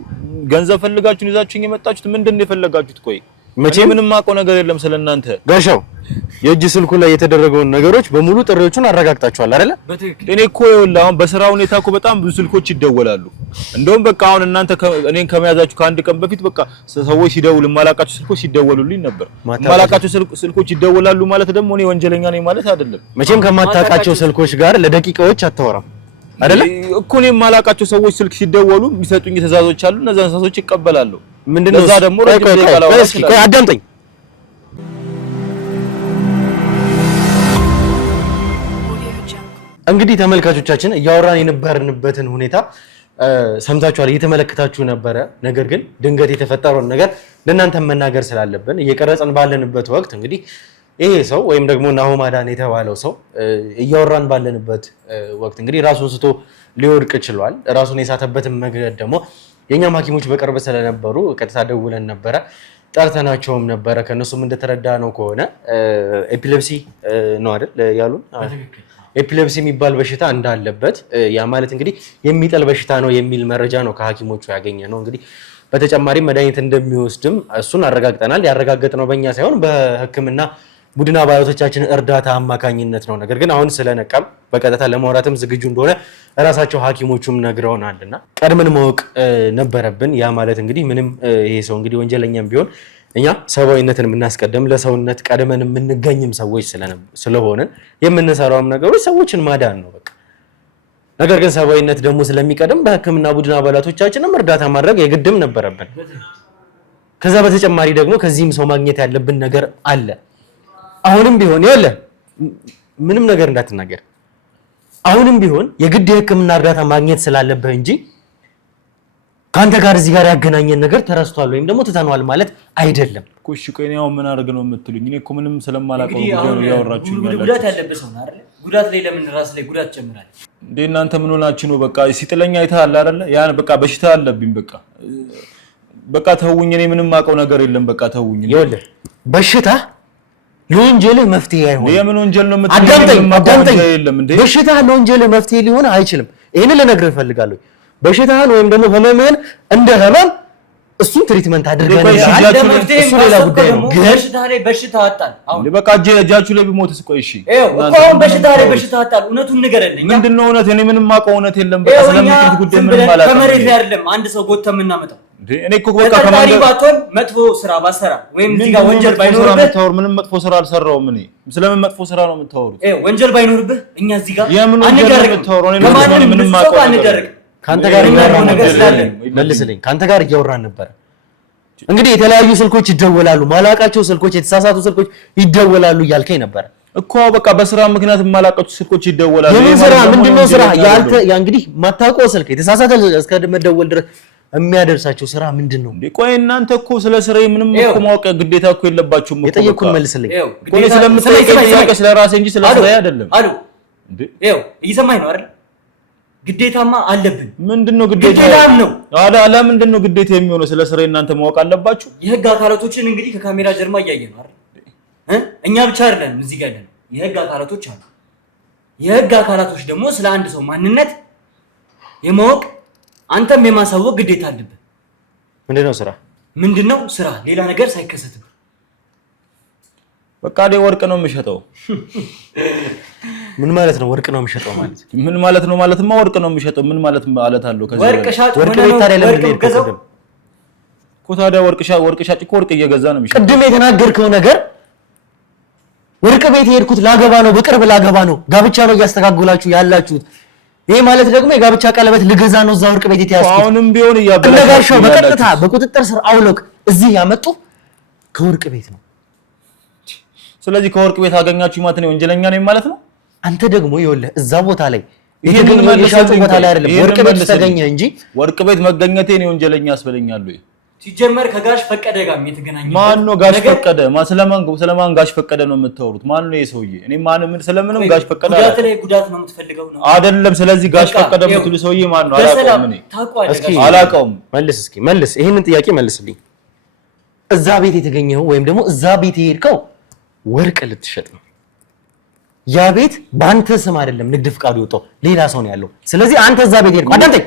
ገንዘብ ፈልጋችሁን ይዛችሁኝ የመጣችሁት ምንድነው የፈለጋችሁት? ቆይ መቼም ምንም ማውቀው ነገር የለም ስለናንተ። ጋሻው የእጅ ስልኩ ላይ የተደረገውን ነገሮች በሙሉ ጥሪዎቹን አረጋግጣቸዋል አይደለ? እኔ እኮ ይኸውልህ አሁን በስራ ሁኔታ እኮ በጣም ብዙ ስልኮች ይደወላሉ። እንደውም በቃ አሁን እናንተ እኔን ከመያዛችሁ ከአንድ ቀን በፊት በቃ ሰዎች ሲደውሉ የማላውቃቸው ስልኮች ሲደወሉልኝ ነበር። የማላውቃቸው ስልኮች ይደወላሉ ማለት ደግሞ እኔ ወንጀለኛ ነኝ ማለት አይደለም። መቼም ከማታውቃቸው ስልኮች ጋር ለደቂቃዎች አታወራም አይደለ? እኮ እኔ የማላውቃቸው ሰዎች ስልክ ሲደወሉ የሚሰጡኝ ትዕዛዞች አሉ። እነዛን ትዕዛዞች ይቀበላሉ። ምንድነው እዛ ደግሞ ቆይ አዳምጠኝ። እንግዲህ ተመልካቾቻችን እያወራን የነበርንበትን ሁኔታ ሰምታችኋል፣ እየተመለከታችሁ ነበረ። ነገር ግን ድንገት የተፈጠረውን ነገር ለእናንተ መናገር ስላለብን እየቀረጸን ባለንበት ወቅት እንግዲህ ይሄ ሰው ወይም ደግሞ ናሆም አዳነ የተባለው ሰው እያወራን ባለንበት ወቅት እንግዲህ ራሱን ስቶ ሊወድቅ ችሏል። ራሱን የሳተበትን መንገድ ደግሞ የኛም ሐኪሞች በቅርብ ስለነበሩ ቀጥታ ደውለን ነበረ፣ ጠርተናቸውም ነበረ። ከነሱም እንደተረዳ ነው ከሆነ ኤፒሌፕሲ ነው አይደል ያሉን? ኤፒሌፕሲ የሚባል በሽታ እንዳለበት፣ ያ ማለት እንግዲህ የሚጠል በሽታ ነው የሚል መረጃ ነው ከሐኪሞቹ ያገኘ ነው። እንግዲህ በተጨማሪም መድኃኒት እንደሚወስድም እሱን አረጋግጠናል። ያረጋገጥነው በእኛ ሳይሆን በሕክምና ቡድን አባላቶቻችን እርዳታ አማካኝነት ነው። ነገር ግን አሁን ስለነቃም በቀጥታ ለማውራትም ዝግጁ እንደሆነ እራሳቸው ሐኪሞቹም ነግረውናልና ቀድመን ማወቅ ነበረብን። ያ ማለት እንግዲህ ምንም ይሄ ሰው እንግዲህ ወንጀለኛም ቢሆን እኛ ሰብአዊነትን የምናስቀድም ለሰውነት ቀድመን የምንገኝም ሰዎች ስለሆነን የምንሰራውም ነገሮች ሰዎችን ማዳን ነው በቃ። ነገር ግን ሰብአዊነት ደግሞ ስለሚቀድም በሕክምና ቡድን አባላቶቻችንም እርዳታ ማድረግ የግድም ነበረብን። ከዛ በተጨማሪ ደግሞ ከዚህም ሰው ማግኘት ያለብን ነገር አለ። አሁንም ቢሆን ይኸውልህ ምንም ነገር እንዳትናገር። አሁንም ቢሆን የግድ የሕክምና እርዳታ ማግኘት ስላለብህ እንጂ ካንተ ጋር እዚህ ጋር ያገናኘን ነገር ተረስቷል ወይም ደግሞ ትተናል ማለት አይደለም። እሺ ቆይ ነው ምን አድርግ ነው የምትሉኝ? እኔ እኮ ምንም ስለማላውቀው ጉዳይ ያወራችሁ ነው። ጉዳት ያለበት ሰው አይደል? ጉዳት ላይ ለምን ራስ ላይ ጉዳት ጨምራል እንዴ? እናንተ ምን ሆናችሁ ነው? በቃ ሲጥለኛ አይተሃል አይደለ? ያን በቃ በሽታ አለብኝ። በቃ ተውኝ። እኔ ምንም ማውቀው ነገር የለም። በቃ ተውኝ። ይኸውልህ በሽታ ለወንጀልህ መፍትሄ አይሆንም። የምን ወንጀል ነው የምትለው? አዳምጠኝ። በሽታ ለወንጀልህ መፍትሄ ሊሆን አይችልም። ይሄንን ልነግርህ እፈልጋለሁ። በሽታህን ወይም ደግሞ ህመምህን እንደ ህመም እሱን ትሪትመንት አድርገን እሱ ሌላ ጉዳይ ነው። በሽታ ላይ በሽታ አጣል። አሁን በቃ እጃችሁ ላይ ቢሞትስ? ቆይ እሺ አሁን በሽታ ላይ በሽታ አጣል። እውነቱን ንገረኝ። ምንድነው እውነት? እኔ ምንም ማውቀው እውነት የለም። በቃ ስለምትሉት ጉዳይ ምንም ማለት ነው። ከመሬት ላይ አይደለም አንድ ሰው ጎተም የምናመጣው። እኔ እኮ በቃ ከማንገር ባትሆን መጥፎ ስራ ባሰራ ወይም እዚህ ጋር ወንጀል ባይኖርብህ ምንም መጥፎ ስራ አልሰራውም። እኔ ስለምን መጥፎ ስራ ነው የምታወሩት? ወንጀል ባይኖርብህ እኛ እዚህ ጋር የምን ወንጀል ነው የምታወሩት? እኔ ምንም ማውቀው ነገር ካንተ ጋር እያወራን ነበር። መልስልኝ። ካንተ ጋር እያወራን ነበር። እንግዲህ የተለያዩ ስልኮች ይደወላሉ፣ ማላውቃቸው ስልኮች፣ የተሳሳቱ ስልኮች ይደወላሉ እያልከኝ ነበር እኮ። በቃ በስራ ምክንያት የማላውቃቸው ስልኮች ይደወላሉ። የምን ስራ? ምንድነው ስራ? ያንተ ያ እንግዲህ ማታውቀው ስልክ የተሳሳተ እስከ መደወል ድረስ የሚያደርሳቸው ስራ ምንድነው? ቆይ እናንተ እኮ ስለ ስራዬ ምንም እኮ ማወቅ ግዴታ እኮ የለባችሁም እኮ። የጠየኩህን መልስልኝ። ቆይ ስለምትጠይቀኝ ጥያቄ ስለ ራሴ እንጂ ስለ ስራዬ አይደለም። አሉ እየሰማኝ ነው አይደል? ግዴታማ አለብን። ምንድነው ግዴታ? ግዴታም ነው። አላ ምንድነው ግዴታ የሚሆነው? ስለ ስራዬ እናንተ ማወቅ አለባችሁ። የህግ አካላቶችን እንግዲህ ከካሜራ ጀርባ እያየን ነው አይደል? እኛ ብቻ አይደለም እዚህ ጋር ያለን፣ የህግ አካላቶች አሉ። የህግ አካላቶች ደግሞ ስለ አንድ ሰው ማንነት የማወቅ አንተም የማሳወቅ ግዴታ አለብህ። ምንድነው ስራ? ምንድነው ስራ? ሌላ ነገር ሳይከሰትብህ በቃ እኔ ወርቅ ነው የምሸጠው። ምን ማለት ነው ወርቅ ነው የምሸጠው ማለት? ምን ማለት ነው? ማለትማ ወርቅ ነው የምሸጠው ምን ማለት አለው? ከዚህ ወርቅ ሻጭ ወርቅ ቤት ታዲያ ለምን ሄድከው? እኮ ታዲያ ወርቅ ሻጭ እኮ ወርቅ እየገዛ ነው የሚሸጠው። ቅድም የተናገርከው ነገር ወርቅ ቤት የሄድኩት ላገባ ነው፣ በቅርብ ላገባ ነው፣ ጋብቻ ነው እያስተካከላችሁ ያላችሁት። ይሄ ማለት ደግሞ የጋብቻ ቀለበት ልገዛ ነው እዛ ወርቅ ቤት የተያዝኩት። አሁንም ቢሆን እያበላሻው በቀጥታ በቁጥጥር ስር አውለቅ እዚህ ያመጡ ከወርቅ ቤት ነው። ስለዚህ ከወርቅ ቤት አገኛችሁ ማለት ነው ወንጀለኛ ነኝ ማለት ነው። አንተ ደግሞ ይኸውልህ እዛ ቦታ ላይ የተገኘው የሻጩ ቦታ ላይ አይደለም ወርቅ ቤት ተገኘ እንጂ ወርቅ ቤት መገኘቴ ነው ወንጀለኛ ያስበለኛል ወይ? ሲጀመር ከጋሽ ፈቀደ ጋር የተገናኘ ማን ነው? ጋሽ ፈቀደ ስለማን ጋሽ ፈቀደ ነው የምታወሩት? ማን ነው የሰውዬ? እኔ ስለምንም ጋሽ ፈቀደ ጉዳት ነው የምትፈልገው ነው አይደለም። ስለዚህ ጋሽ ፈቀደ የምትሉ ሰውዬ ማን ነው? አላውቀውም። መልስ፣ ይሄንን ጥያቄ መልስልኝ። እዛ ቤት የተገኘው ወይም ደግሞ እዛ ቤት የሄድከው ወርቅ ልትሸጥ ነው። ያ ቤት በአንተ ስም አይደለም ንግድ ፍቃዱ የወጣው ሌላ ሰው ነው ያለው። ስለዚህ አንተ እዛ ቤት ሄድከው፣ አዳምጠኝ፣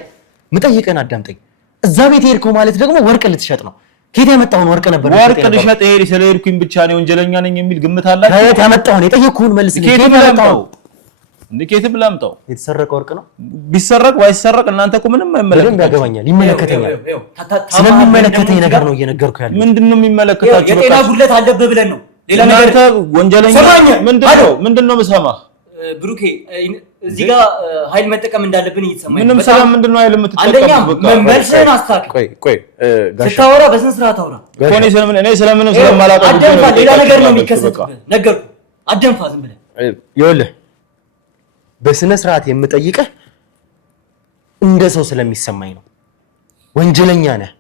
ምጠይቀን አዳምጠኝ። እዛ ቤት ሄድከው ማለት ደግሞ ወርቅ ልትሸጥ ነው። ከየት ያመጣውን ወርቅ ነበር? ወርቅ ልሸጥ ስለሄድኩኝ ብቻ ነው ወንጀለኛ ነኝ የሚል ግምት አላችሁ? ከየት ያመጣውን የጠየቅኩህን መልስ። ከየት ብላምጣው? ከየት ብላምጣው? የተሰረቀ ወርቅ ነው። ቢሰረቅ ባይሰረቅ እናንተ እኮ ምንም አይመለከታችሁም። ያገባኛል፣ ይመለከተኛል። ስለሚመለከተኝ ነገር ነው እየነገርኩህ ያለው። ምንድነው የሚመለከታችሁ? የጤና ጉድለት አለብህ ብለን ነው። ሌላ ነገር እናንተ ወንጀለኛ ምንድነው የምሰማህ? ብሩኬ እዚህ ጋር ኃይል መጠቀም እንዳለብን እየተሰማኝ ምንም ሰላም ምንድነው ኃይል የምትጠቀሙት? በቃ መልስህን አስተካክል። ቆይ ስታወራ በስነ ስርዓት አውራ። እኔ ስለምንም ስለማላውቀው አደንፋ፣ ሌላ ነገር ነው የሚከሰትብህ። ነገርኩህ፣ አደንፋ ዝም ብለህ። ይኸውልህ በስነ ስርዓት የምጠይቅህ እንደ ሰው ስለሚሰማኝ ነው። ወንጀለኛ ነህ፣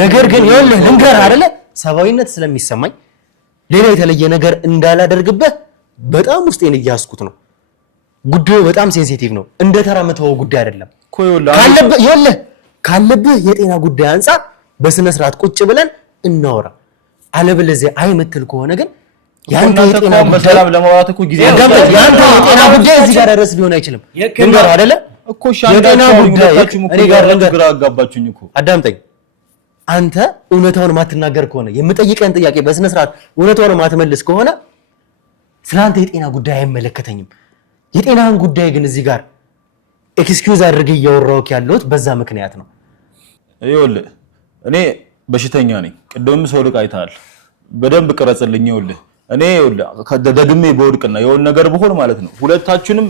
ነገር ግን ይኸውልህ ልንገርህ አይደለ ሰብአዊነት ስለሚሰማኝ ሌላ የተለየ ነገር እንዳላደርግብህ በጣም ውስጤን እያስኩት ነው። ጉዳዩ በጣም ሴንሲቲቭ ነው። እንደ ተራ መተው ጉዳይ አይደለም። ካለብህ የጤና ጉዳይ አንፃር በስነ ስርዓት ቁጭ ብለን እናወራ። አለበለዚያ አይመትል ከሆነ ግን ያንተ የጤና በሰላም ለማውራት እኮ ጊዜ ያንተ የጤና ጉዳይ እዚህ ጋር ድረስ ሊሆን አይችልም። ልንገርህ አይደለ እኮ የጤና ጉዳይ እኔ ጋር ግራ አጋባችሁኝ እኮ። አዳምጠኝ። አንተ እውነታውን ማትናገር ከሆነ የምጠይቀን ጥያቄ በስነ ስርዓት እውነታውን ማትመልስ ከሆነ ስለአንተ የጤና ጉዳይ አይመለከተኝም። የጤናህን ጉዳይ ግን እዚህ ጋር ኤክስኪውዝ አድርጌ እያወራሁህ ያለሁት በዛ ምክንያት ነው። ይኸውልህ እኔ በሽተኛ ነኝ። ቅድምም ሰው ልቅ አይተሃል። በደንብ ቅረጽልኝ። ይኸውልህ እኔ ደግሜ በወድቅና የሆነ ነገር ብሆን ማለት ነው ሁለታችሁንም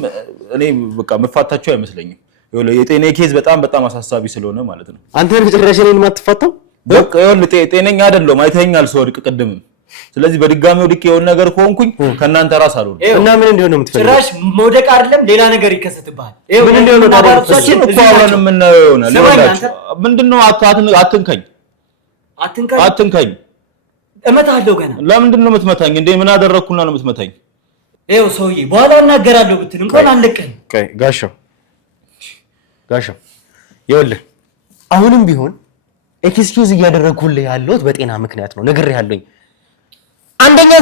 እኔ በቃ መፋታችሁ አይመስለኝም። ይኸውልህ የጤና ኬዝ በጣም አሳሳቢ ስለሆነ ማለት ነው። አንተ መጨረሻ ላይ የማትፋታው በቃ ይኸውልህ ጤነኛ አይደለሁም። አይተኸኛል ሰው ወድቅ ቅድምም። ስለዚህ በድጋሚ ወድቄ የሆነ ነገር ከሆንኩኝ ከእናንተ ራስ አልሆንም እና ምን እንደሆነ የምትፈልገው ጭራሽ መውደቅ አይደለም ሌላ ነገር ይከሰትብሃል። ምን እንደሆነ እሱን እኮ አብረን የምናየው ይሆናል። ይኸውላችሁ ምንድነው አትንካኝ እመታለሁ ገና። ለምንድን ነው የምትመታኝ እንዴ? ምን አደረኩና ነው የምትመታኝ? ይኸው ሰውዬ በኋላ እናገራለሁ ብትል እንኳን አንለቅህም። ጋሻው ይኸውልህ አሁንም ቢሆን ኤክስኪውዝ እያደረግኩልህ ያለሁት በጤና ምክንያት ነው። ነግሬሃለሁኝ። አንደኛ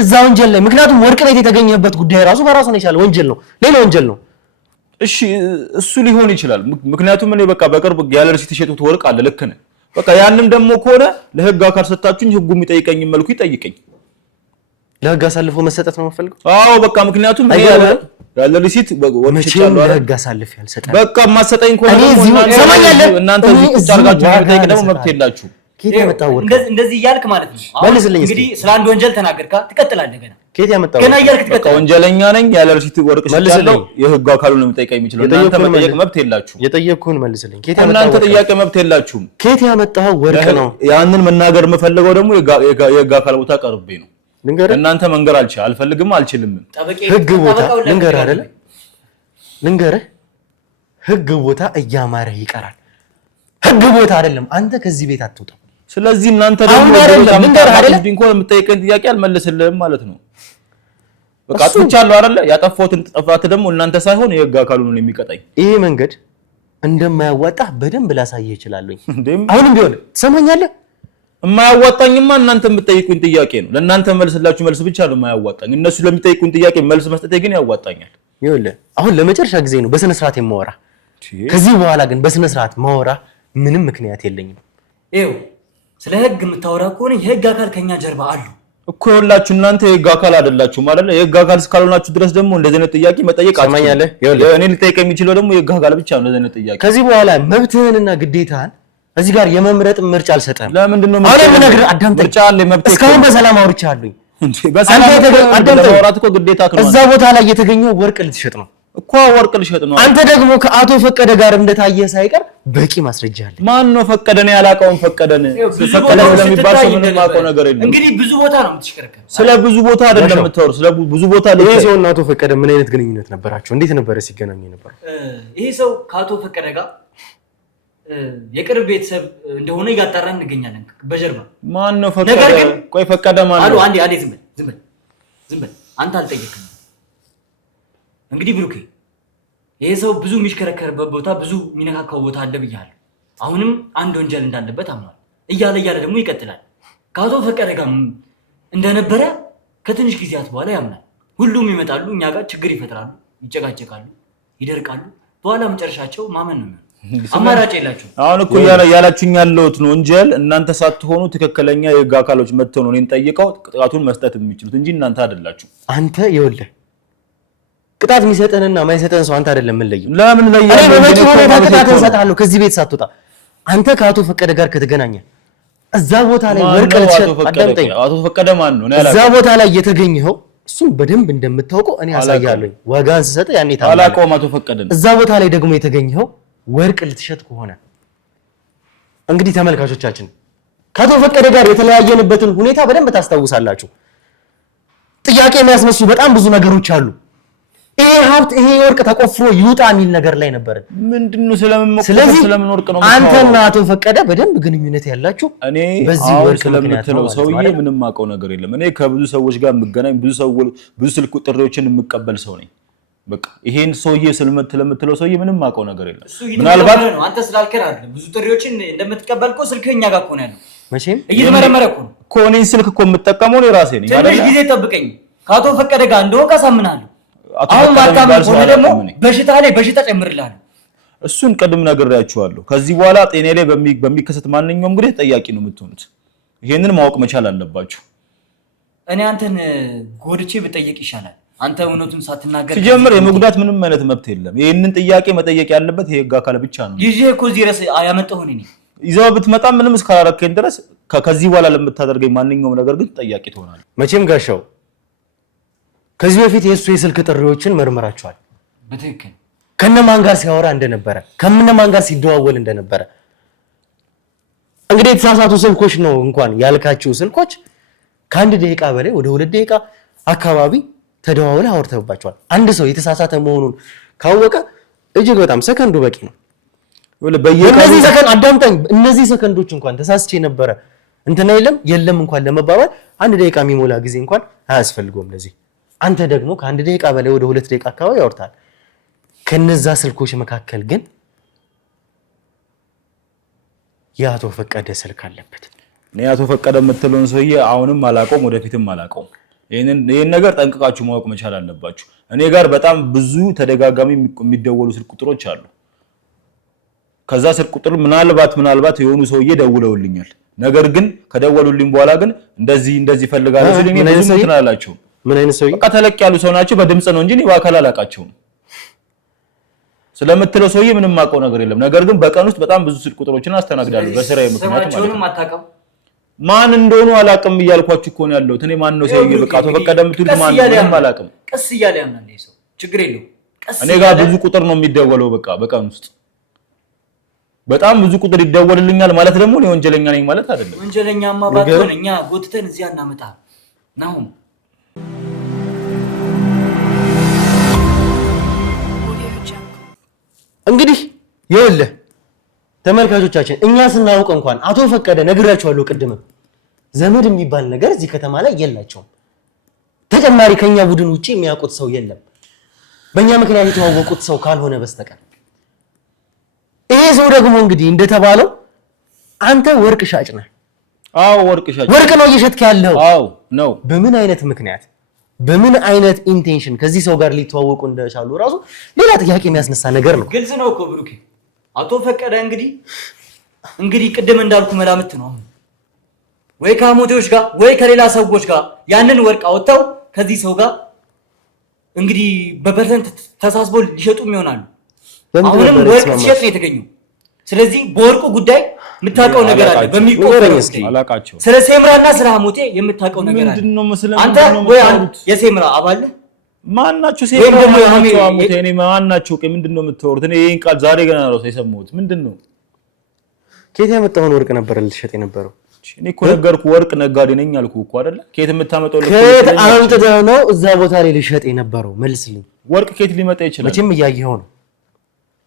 እዛ ወንጀል ላይ ምክንያቱም ወርቅ ቤት የተገኘበት ጉዳይ ራሱ በራሱ ነው የቻለ ወንጀል ነው፣ ሌላ ወንጀል ነው። እሺ እሱ ሊሆን ይችላል። ምክንያቱም እኔ በቃ በቅርብ ያለ ሪሲት የሸጡት ወርቅ አለ። ልክ ነህ። በቃ ያንን ደግሞ ከሆነ ለህግ አካል ሰጣችሁኝ፣ ህጉ የሚጠይቀኝ መልኩ ይጠይቀኝ። ለህግ አሳልፎ መሰጠት ነው የምፈልገው? አዎ በቃ ምክንያቱም ያለ ሪሲት መቼም ለህግ አሳልፍ ያልሰጠኝ በቃ ማሰጠኝ ከሆነ እናንተ ቁጭ አድርጋችሁ የሚጠይቅ ደግሞ መብት የላችሁ። ከየት ያመጣው ወርቅ? እንደዚህ እያልክ ማለት ነው። መልስልኝ። እንግዲህ ስለ አንድ ወንጀል ተናገርካ ትቀጥላለህ። ከየት ያመጣው ገና እያልክ በቃ ወንጀለኛ ነኝ ያለ ሪሲት ወርቅ ሰጥቻለሁ። የህግ አካሉ ነው የሚጠይቀኝ የሚችለው። እናንተ መጠየቅ መብት የላችሁ። የጠየቅኩህን መልስልኝ። ከየት ያመጣው? እናንተ ጥያቄ መብት የላችሁም። ከየት ያመጣው ወርቅ ነው? ያንን መናገር የምፈልገው ደግሞ የህግ አካል ቦታ ቀርቤ ነው። እናንተ መንገር አልፈልግም አልችልም። ህግ ቦታ ልንገርህ አይደለ? ልንገርህ ህግ ቦታ እያማረህ ይቀራል። ህግ ቦታ አይደለም። አንተ ከዚህ ቤት አትወጣም። ስለዚህ እናንተ ደግሞ ልንገርህ አይደለ? እንኳን የምጠይቀኝ ጥያቄ አልመልስልህም ማለት ነው። በቃ አጥፍቻለሁ አይደለ? ያጠፋሁትን ጥፋት ደግሞ እናንተ ሳይሆን የህግ አካሉ ነው የሚቀጣኝ። ይሄ መንገድ እንደማያዋጣህ በደንብ ላሳየህ እችላለሁ። አሁንም ቢሆን ትሰማኛለህ? የማያዋጣኝማ እናንተ የምትጠይቁኝ ጥያቄ ነው። ለእናንተ መልስላችሁ መልስ ብቻ ነው የማያዋጣኝ። እነሱ ለሚጠይቁኝ ጥያቄ መልስ መስጠቴ ግን ያዋጣኛል። ይኸውልህ አሁን ለመጨረሻ ጊዜ ነው በስነ ስርዓት የማወራ። ከዚህ በኋላ ግን በስነ ስርዓት ማወራ ምንም ምክንያት የለኝም። ይኸው ስለ ህግ የምታወራ ከሆነ የህግ አካል ከኛ ጀርባ አሉ እኮ። ይኸውላችሁ እናንተ የህግ አካል አይደላችሁም አይደለ? የህግ አካል እስካልሆናችሁ ድረስ ደግሞ እንደዚህ አይነት ጥያቄ መጠየቅ አትሰማኛለህ? እኔ ልጠይቅ የሚችለው ደግሞ የህግ አካል ብቻ ነው እንደዚህ አይነት ጥያቄ። ከዚህ በኋላ መብትህንና ግዴታህን እዚህ ጋር የመምረጥ ምርጫ አልሰጠህም። ለምንድን ነው አሁን የምነግርህ? አዳምጠኝ። ምርጫ አለ መብት እስካሁን በሰላም አውርቻለሁኝ። በሰላም ለማውራት እኮ ግዴታ ነው። እዛ ቦታ ላይ የተገኘው ወርቅ ልትሸጥ ነው እኮ ወርቅ ልሸጥ ነው። አንተ ደግሞ ከአቶ ፈቀደ ጋር እንደታየ ሳይቀር በቂ ማስረጃ አለ። ማን ነው ፈቀደን? ያላቀውን ፈቀደን ፈቀደ ስለሚባል ሰው ምንም ማውቀው ነገር የለም። እንግዲህ ብዙ ቦታ ነው የምትሽከረከረው። ስለ ብዙ ቦታ አይደለም የምታወሩ፣ ስለ ብዙ ቦታ ላይ ይሄ ሰው እና አቶ ፈቀደ ምን አይነት ግንኙነት ነበራቸው? እንዴት ነበረ ሲገናኙ ነበር? ይሄ ሰው ከአቶ ፈቀደ ጋር የቅርብ ቤተሰብ እንደሆነ እያጣራን እንገኛለን በጀርባ። ማን ነው ፈቀደ? ቆይ ፈቀደ ማን ነው? አንዴ ዝም በል አንተ አልጠየቅም። እንግዲህ ብሩኬ ይሄ ሰው ብዙ የሚሽከረከርበት ቦታ ብዙ የሚነካካው ቦታ አለ ብያለሁ። አሁንም አንድ ወንጀል እንዳለበት አምኗል። እያለ ደግሞ ይቀጥላል። ከአቶ ፈቀደ ጋር እንደነበረ ከትንሽ ጊዜያት በኋላ ያምናል። ሁሉም ይመጣሉ፣ እኛ ጋር ችግር ይፈጥራሉ፣ ይጨቃጨቃሉ፣ ይደርቃሉ። በኋላ መጨረሻቸው ማመን ነው። አማራጭ የላችሁ። አሁን እኮ ያላችሁኝ ያለሁት ነው ወንጀል እናንተ ሳትሆኑ ትክክለኛ የህግ አካሎች መጥተው ነው እኔን ጠይቀው ቅጣቱን መስጠት የሚችሉት እንጂ እናንተ አይደላችሁ። አንተ ይኸውልህ ቅጣት የሚሰጠንና ማይሰጠን ሰው አንተ አይደለም። ምን ለየው? ለምን ለየው? እኔ በመጪ ሁኔታ ቅጣት እንሰጣለሁ ከዚህ ቤት ሳትወጣ። አንተ ከአቶ ፈቀደ ጋር ከተገናኘ እዛ ቦታ ላይ ወርቅ ልትሸጥ አዳምጠኝ። አቶ ፈቀደ ማን ነው? እዛ ቦታ ላይ የተገኘኸው እሱን በደንብ እንደምታውቀው እኔ አሳያለሁ። ዋጋን ስሰጥ ያኔ ታውቃለህ። አላውቀውም አቶ ፈቀደ። እዛ ቦታ ላይ ደግሞ የተገኘኸው ወርቅ ልትሸጥ ከሆነ እንግዲህ ተመልካቾቻችን ከአቶ ፈቀደ ጋር የተለያየንበትን ሁኔታ በደንብ ታስታውሳላችሁ። ጥያቄ የሚያስነሱ በጣም ብዙ ነገሮች አሉ። ይሄ ሀብት ይሄ ወርቅ ተቆፍሮ ይውጣ የሚል ነገር ላይ ነበር። ምንድነው ስለምን ወርቅ ነው? አንተና አቶ ፈቀደ በደንብ ግንኙነት ያላችሁ እኔ በዚህ ወርቅ ስለምትለው ሰውዬ ምንም አውቀው ነገር የለም። እኔ ከብዙ ሰዎች ጋር የምገናኝ ብዙ ስልክ ጥሪዎችን የምቀበል ሰው ነኝ። በቃ ይሄን ሰውዬ ስለምትለው ሰውዬ ምንም አውቀው ነገር የለም። ምናልባት አንተ ስላልከን አይደለም ብዙ ጥሪዎችን እንደምትቀበል እኮ ስልክኛ ጋር እኮ ነው ያለው። መቼም እየተመረመረ እኮ ነው እኔን ስልክ እኮ የምጠቀመው እኔ ራሴ ነኝ አይደል? ትንሽ ጊዜ ጠብቀኝ። ከአቶ ፈቀደ ጋር እንደሆነ አሳምናለሁ። አሁን ማታመን ሆነ ደግሞ በሽታ ላይ በሽታ ጨምርልሃለሁ። እሱን ቅድም ነግሬያችኋለሁ። ከዚህ በኋላ ጤና ላይ በሚከሰት ማንኛውም እንግዲህ ተጠያቂ ነው የምትሆኑት። ይሄንን ማወቅ መቻል አለባችሁ። እኔ አንተን ጎድቼ ብጠየቅ ይሻላል። አንተ እውነቱን ሳትናገር ሲጀምር የመጉዳት ምንም አይነት መብት የለም። ይሄንን ጥያቄ መጠየቅ ያለበት የህግ አካል ብቻ ነው። ይዤ እኮ እዚህ ድረስ ያመጣሁኝ እኔ ይዘው ብትመጣ ምንም እስካላረከኝ ድረስ ከዚህ በኋላ ለምታደርገኝ ማንኛውም ነገር ግን ተጠያቂ ትሆናለህ። መቼም ጋሻው ከዚህ በፊት የእሱ የስልክ ጥሪዎችን መርመራቸዋል። በትክክል ከነማን ጋር ሲያወራ እንደነበረ ከነማን ጋር ሲደዋወል እንደነበረ እንግዲህ የተሳሳቱ ስልኮች ነው እንኳን ያልካቸው ስልኮች ከአንድ ደቂቃ በላይ ወደ 2 ደቂቃ አካባቢ ተደዋውለው አውርተውባቸዋል። አንድ ሰው የተሳሳተ መሆኑን ካወቀ እጅግ በጣም ሰከንዱ በቂ ነው። በእነዚህ ሰከንድ አዳምጠኝ። እነዚህ ሰከንዶች እንኳን ተሳስቼ ነበረ እንትና የለም እንኳን ለመባባል 1 ደቂቃ የሚሞላ ጊዜ እንኳን አያስፈልገውም ለዚህ። አንተ ደግሞ ከ1 ደቂቃ በላይ ወደ 2 ደቂቃ አካባቢ ያወርታል። ከነዛ ስልኮች መካከል ግን የአቶ ፈቀደ ስልክ አለበት። እኔ አቶ ፈቀደ የምትለውን ሰውዬ አሁንም አላውቀውም፣ ወደፊትም አላውቀውም። ይሄን ነገር ጠንቅቃችሁ ማወቅ መቻል አለባችሁ። እኔ ጋር በጣም ብዙ ተደጋጋሚ የሚደወሉ ስልክ ቁጥሮች አሉ። ከዛ ስልክ ቁጥር ምናልባት የሆኑ ሰውዬ ደውለውልኛል። ነገር ግን ከደወሉልኝ በኋላ ግን እንደዚህ ፈልጋለሁ ሲሉኝ ብዙ እንትን አላቸው። ምን አይነት ሰውዬ? በቃ ተለቅ ያሉ ሰው ናቸው። በድምጽ ነው እንጂ በአካል አላውቃቸውም። ስለምትለው ሰውዬ ምንም አውቀው ነገር የለም። ነገር ግን በቀን ውስጥ በጣም ብዙ ስልክ ቁጥሮችን አስተናግዳለሁ በስራዬ ምክንያት ማለት ነው። ማን እንደሆኑ አላውቅም እያልኳችሁ እኮ ነው ያለሁት። እኔ ማን ነው ሰውዬ? በቃ አቶ ፈቀደ የምትሉት ማን ነው? አላውቅም። ቀስ እያለ ያምናል ይሄ ሰው። ችግር የለውም። እኔ ጋር ብዙ ቁጥር ነው የሚደወለው። በቃ በቀን ውስጥ በጣም ብዙ ቁጥር ይደወልልኛል ማለት ደግሞ እኔ ወንጀለኛ ነኝ ማለት አይደለም። ወንጀለኛማ ባትሆን እኛ ጎትተን እዚያ እናመጣ ነው። እንግዲህ ይኸውልህ ተመልካቾቻችን እኛ ስናውቅ እንኳን አቶ ፈቀደ ነግራቸዋለሁ ቅድም ዘመድ የሚባል ነገር እዚህ ከተማ ላይ የላቸውም። ተጨማሪ ከኛ ቡድን ውጪ የሚያውቁት ሰው የለም በእኛ ምክንያት የተዋወቁት ሰው ካልሆነ በስተቀር። ይሄ ሰው ደግሞ እንግዲህ እንደተባለው አንተ ወርቅ ሻጭ ነህ። አዎ ወርቅ ሻጭ። ወርቅ ነው እየሸጥክ ያለው? አዎ ነው። በምን አይነት ምክንያት በምን አይነት ኢንቴንሽን ከዚህ ሰው ጋር ሊተዋወቁ እንደቻሉ ራሱ ሌላ ጥያቄ የሚያስነሳ ነገር ነው። ግልጽ ነው እኮ ብሩኬ። አቶ ፈቀደ እንግዲህ ቅድም እንዳልኩ መላምት ነው። አሁን ወይ ከአሞቴዎች ጋር ወይ ከሌላ ሰዎች ጋር ያንን ወርቅ አወጣው ከዚህ ሰው ጋር እንግዲህ በፐርሰንት ተሳስበው ሊሸጡም ይሆናሉ። አሁንም ወርቅ ሲሸጥ ነው የተገኘው። ስለዚህ በወርቁ ጉዳይ የምታውቀው ነገር አለ። በሚቆጠረው አላቃቸው ስለ ሴምራና ስለ አሞቴ የምታውቀው ነገር አለ። አንተ ወይ የሴምራ አባል ማናችሁ? ሴምራ ማናችሁ? አሞቴ እኔ ማናችሁ? ምንድነው የምትወሩት? እኔ ይሄን ቃል ዛሬ ገና ነው የሰማሁት። ምንድነው? ከየት ያመጣውን ወርቅ ነበር ልትሸጥ የነበረው? እኔ እኮ ነገርኩ፣ ወርቅ ነጋዴ ነኝ አልኩህ እኮ አይደለ? ከየት የምታመጣው ልክ ከየት አምጥተህ ነው እዛ ቦታ ላይ ልሸጥ የነበረው? መልስልኝ። ወርቅ ከየት ሊመጣ ይችላል? መቼም እያየኸው ነው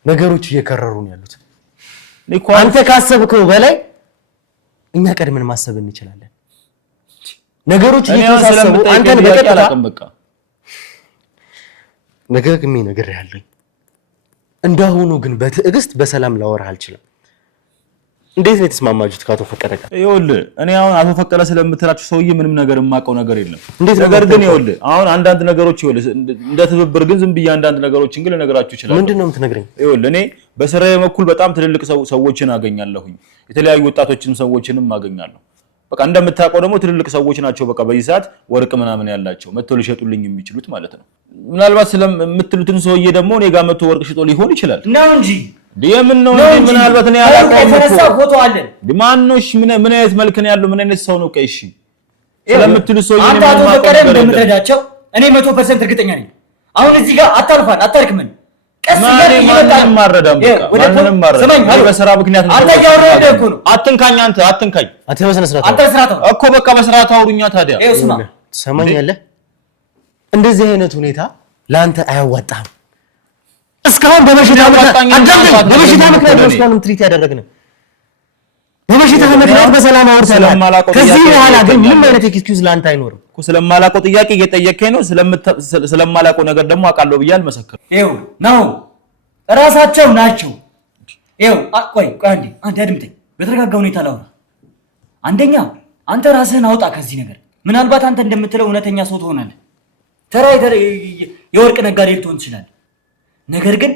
ነገሮች እየከረሩ ነው ያሉት። አንተ ካሰብከው በላይ እኛ ቀድመን ማሰብ እንችላለን። ነገሮች እየተሳሰቡ አንተን በቀጥታ ነገርግሜ ነግሬሃለሁ። እንዳሁኑ ግን በትዕግስት በሰላም ላወራህ አልችልም። እንዴት ነው የተስማማችሁት ከአቶ ፈቀደ ጋር? ይኸውልህ እኔ አሁን አቶ ፈቀደ ስለምትላችሁ ሰውዬ ምንም ነገር የማውቀው ነገር የለም። እንዴት ነገር ግን ይኸውልህ አሁን አንዳንድ ነገሮች ይኸውልህ እንደ ትብብር ግን ዝም ብዬ አንዳንድ ነገሮችን ግን ልነግራችሁ እችላለሁ። ምንድን ነው የምትነግረኝ? ይኸውልህ እኔ በስራዬ በኩል በጣም ትልልቅ ሰዎችን አገኛለሁኝ። የተለያዩ ወጣቶችንም ሰዎችንም አገኛለሁ። በቃ እንደምታውቀው ደግሞ ትልልቅ ሰዎች ናቸው። በቃ በዚህ ሰዓት ወርቅ ምናምን ያላቸው መጥተው ሊሸጡልኝ የሚችሉት ማለት ነው። ምናልባት ስለምትሉትን ሰውዬ ደግሞ እኔ ጋር መጥቶ ወርቅ ሽጦ ሊሆን ይችላል ነው እንጂ ለምን ነው እንዴ? ምናልባት እኔ አላውቀውም እኮ የተነሳው ፎቶ አለን። ማን ነው? እሺ ምን አይነት መልክ ነው ያለው? ምን አይነት ሰው ነው? ቀይ እሺ ስለምትሉት ሰውዬ አንተ አቶ ፈቀደ እንደምትረዳቸው እኔ 100% እርግጠኛ ነኝ። አሁን እዚህ ጋር አታልፋን አታልክምን? ቀስ ማንም ማረዳም በቃ ማንንም ማረዳም በስራ ምክንያት ነው። አንተ ያወረደ እኮ ነው። አትንካኝ አንተ አትንካኝ። አንተ በስነ ስርዓት አንተ ስርዓት እኮ በቃ በስርዓት አውሩኛ ታዲያ። ይኸው ስማ ትሰማኛለህ? እንደዚህ አይነት ሁኔታ ለአንተ አያዋጣህም። እስካሁን በበሽታ ምክንያት ነው እስካሁን ትሪት ያደረግነው። በበሽታ ምክንያት በሰላም አወርተናል። ከዚህ በኋላ ግን ምንም አይነት ኤክስኪውዝ ለአንተ አይኖርም እኮ። ስለማላውቀው ጥያቄ እየጠየቀኝ ነው። ስለማላውቀው ነገር ደግሞ አውቃለሁ ብዬ አልመሰክርም። ይኸው ነው እራሳቸው ናቸው። ይኸው ቆይ አንዴ አድምጠኝ፣ በተረጋጋ ሁኔታ ላውራ። አንደኛ አንተ ራስህን አውጣ ከዚህ ነገር። ምናልባት አንተ እንደምትለው እውነተኛ ሰው ትሆናለህ፣ ተራ የወርቅ ነጋዴ ልትሆን ትችላለህ። ነገር ግን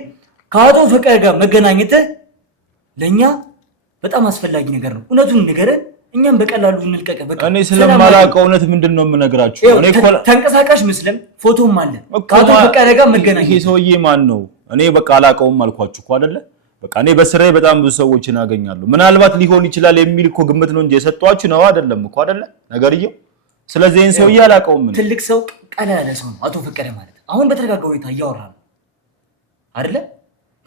ከአቶ ፈቀደ ጋር መገናኘትህ ለእኛ በጣም አስፈላጊ ነገር ነው። እውነቱን ንገረን፣ እኛም በቀላሉ እንልቀቅ። በቃ እኔ ስለማላውቀው እውነት ምንድን ነው የምነግራችሁ? እኔ እኮ ተንቀሳቃሽ ምስልም ፎቶም አለ ከአቶ ፈቀደ ጋር መገናኘት። ይሄ ሰውዬ ማን ነው? እኔ በቃ አላውቀውም አልኳችሁ እኮ አይደለ? በቃ እኔ በስራዬ በጣም ብዙ ሰዎችን አገኛለሁ። ምናልባት ሊሆን ይችላል የሚል እኮ ግምት ነው እንጂ የሰጧችሁ ነው አይደለም እኮ አይደለ ነገርየው። ስለዚህ ይሄን ሰውዬ አላውቀውም። ትልቅ ሰው ቀላ ያለ ሰው ነው አቶ ፈቀደ ማለት። አሁን በተረጋጋ ሁኔታ እያወራ ነው አይደለ?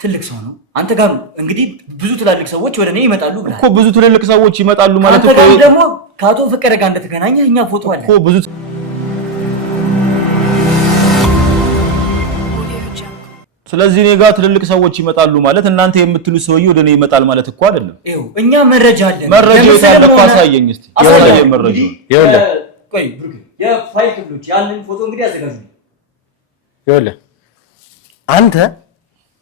ትልቅ ሰው ነው። አንተ ጋር እንግዲህ ብዙ ትላልቅ ሰዎች ወደ እኔ ይመጣሉ ብለህ እኮ ብዙ ትልልቅ ሰዎች ይመጣሉ ማለት እኮ ደግሞ ከአቶ ፈቀደ ጋር እንደተገናኘ እኛ ፎቶ አለ እኮ ብዙ። ስለዚህ እኔ ጋር ትልልቅ ሰዎች ይመጣሉ ማለት እናንተ የምትሉት ሰውዬ ወደ እኔ ይመጣል ማለት እኮ አይደለም። ይኸው እኛ መረጃ አለን። መረጃ የታለ? አሳየኝ እስቲ የወለየ መረጃ። ይኸውልህ ቆይ ብሩክ፣ የፋይል ክፍሎች ያንን ፎቶ እንግዲህ አዘጋጁ። ይኸውልህ አንተ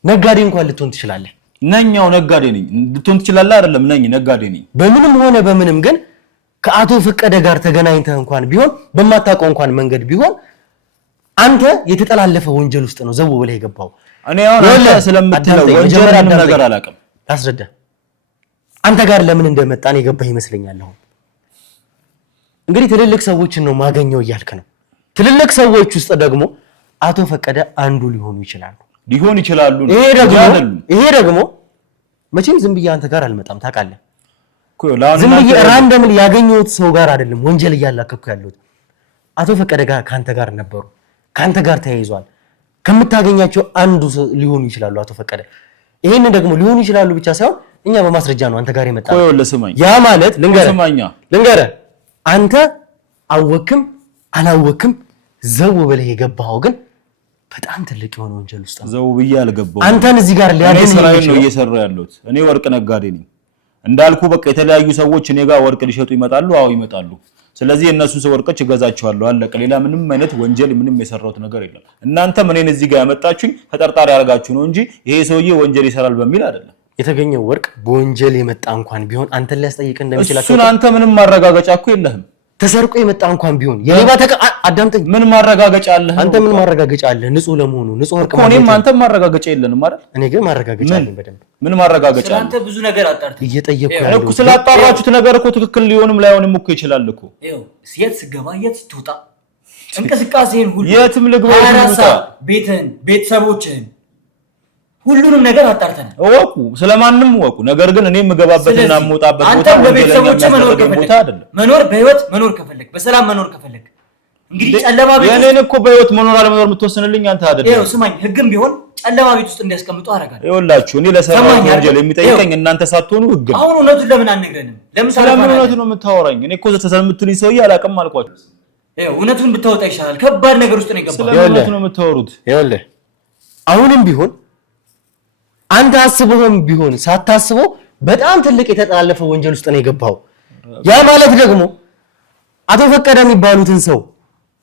ነጋዴ እንኳን ልትሆን ትችላለህ። ነኛው ነጋዴ ነኝ። ልትሆን ትችላለህ አይደለም? ነኝ ነጋዴ ነኝ። በምንም ሆነ በምንም ግን ከአቶ ፈቀደ ጋር ተገናኝተህ እንኳን ቢሆን በማታውቀው እንኳን መንገድ ቢሆን አንተ የተጠላለፈ ወንጀል ውስጥ ነው ዘው ብለህ የገባው። እኔ አሁን አንተ ስለምትለው ወንጀል ምንም ነገር አላውቅም። ላስረዳ። አንተ ጋር ለምን እንደመጣን የገባህ ይመስለኛል። አሁን እንግዲህ ትልልቅ ሰዎችን ነው ማገኘው እያልክ ነው። ትልልቅ ሰዎች ውስጥ ደግሞ አቶ ፈቀደ አንዱ ሊሆኑ ይችላሉ። ይሄ ደግሞ መቼም ዝም ብዬ አንተ ጋር አልመጣም ታውቃለህ። ዝም ብዬ ራንደምሊ ያገኘሁት ሰው ጋር አይደለም ወንጀል እያላከኩ ያለሁት። አቶ ፈቀደ ጋር ካንተ ጋር ነበሩ፣ ካንተ ጋር ተያይዟል። ከምታገኛቸው አንዱ ሊሆኑ ይችላሉ አቶ ፈቀደ። ይሄንን ደግሞ ሊሆኑ ይችላሉ ብቻ ሳይሆን እኛ በማስረጃ ነው አንተ ጋር የመጣው። ያ ማለት ልንገርህ አንተ አወክም አላወክም ዘው ብለህ የገባኸው ግን በጣም ትልቅ የሆነ ወንጀል ውስጥ ነው። ዘው ብዬ አልገባሁም። አንተን እዚህ ጋር ሊያገኝ ነው እየሰራ ያለሁት። እኔ ወርቅ ነጋዴ ነኝ እንዳልኩ። በቃ የተለያዩ ሰዎች እኔ ጋር ወርቅ ሊሸጡ ይመጣሉ። አዎ ይመጣሉ። ስለዚህ እነሱን ሰው ወርቆች እገዛቸዋለሁ። አለቀ። ሌላ ምንም አይነት ወንጀል ምንም የሰራሁት ነገር የለም። እናንተም እኔን እዚህ ጋር ያመጣችሁኝ ተጠርጣሪ አድርጋችሁ ነው እንጂ ይሄ ሰውዬ ወንጀል ይሰራል በሚል አይደለም። የተገኘው ወርቅ በወንጀል የመጣ እንኳን ቢሆን አንተን ሊያስጠይቅ እንደሚችል እሱን አንተ ምንም ማረጋገጫ እኮ የለህም። ተሰርቆ የመጣ እንኳን ቢሆን የሌባ አዳምጠኝ። ምን ማረጋገጫ አለህ? አንተ ምን ማረጋገጫ አለህ? ንጹህ ለመሆኑ ንጹህ ወርቅ ማለት እኔም አንተም ማረጋገጫ የለንም አይደል? እኔ ግን ማረጋገጫ አለኝ በደንብ። ምን ማረጋገጫ አለህ? አንተ ብዙ ነገር አጣርተህ እየጠየቅኩ ያለው እኮ ስላጣራችሁት ነገር እኮ ትክክል ሊሆንም ላይሆንም እኮ ይችላል እኮ። ይኸው የት ስገባ የት ስትወጣ እንቅስቃሴን ሁሉ የትም ልግባ ቤትህን፣ ቤተሰቦችህን ሁሉንም ነገር አጣርተናል። እወቁ፣ ስለማንም እወቁ። ነገር ግን እኔ የምገባበትና የምወጣበት ቦታ አንተ በቤተሰቦች መኖር በህይወት መኖር ከፈለክ በሰላም መኖር ከፈለክ እንግዲህ ጨለማ ቤት የኔን እኮ በህይወት መኖር አለመኖር የምትወስንልኝ አንተ አይደለም። ይኸው ስማኝ፣ ህግም ቢሆን ጨለማ ቤት ውስጥ እንዲያስቀምጡ አደርጋለሁ። ይኸውላችሁ እኔ ለሰራሁት ወንጀል የሚጠይቀኝ እናንተ ሳትሆኑ ህግ ነው። አሁን እውነቱን ለምን አንነግረንም? ስለምን እውነቱን ነው የምታወራኝ? እኔ እኮ ስለምትሉኝ ሰውዬ አላውቅም አልኳችሁ። ይኸው እውነቱን ብታወጣ ይሻላል። ከባድ ነገር ውስጥ ነው የገባው። ስለምን እውነቱን ነው የምታወሩት? ይኸውልህ አሁንም ቢሆን አንተ አስበውም ቢሆን ሳታስበው በጣም ትልቅ የተጠላለፈ ወንጀል ውስጥ ነው የገባው። ያ ማለት ደግሞ አቶ ፈቀደ የሚባሉትን ሰው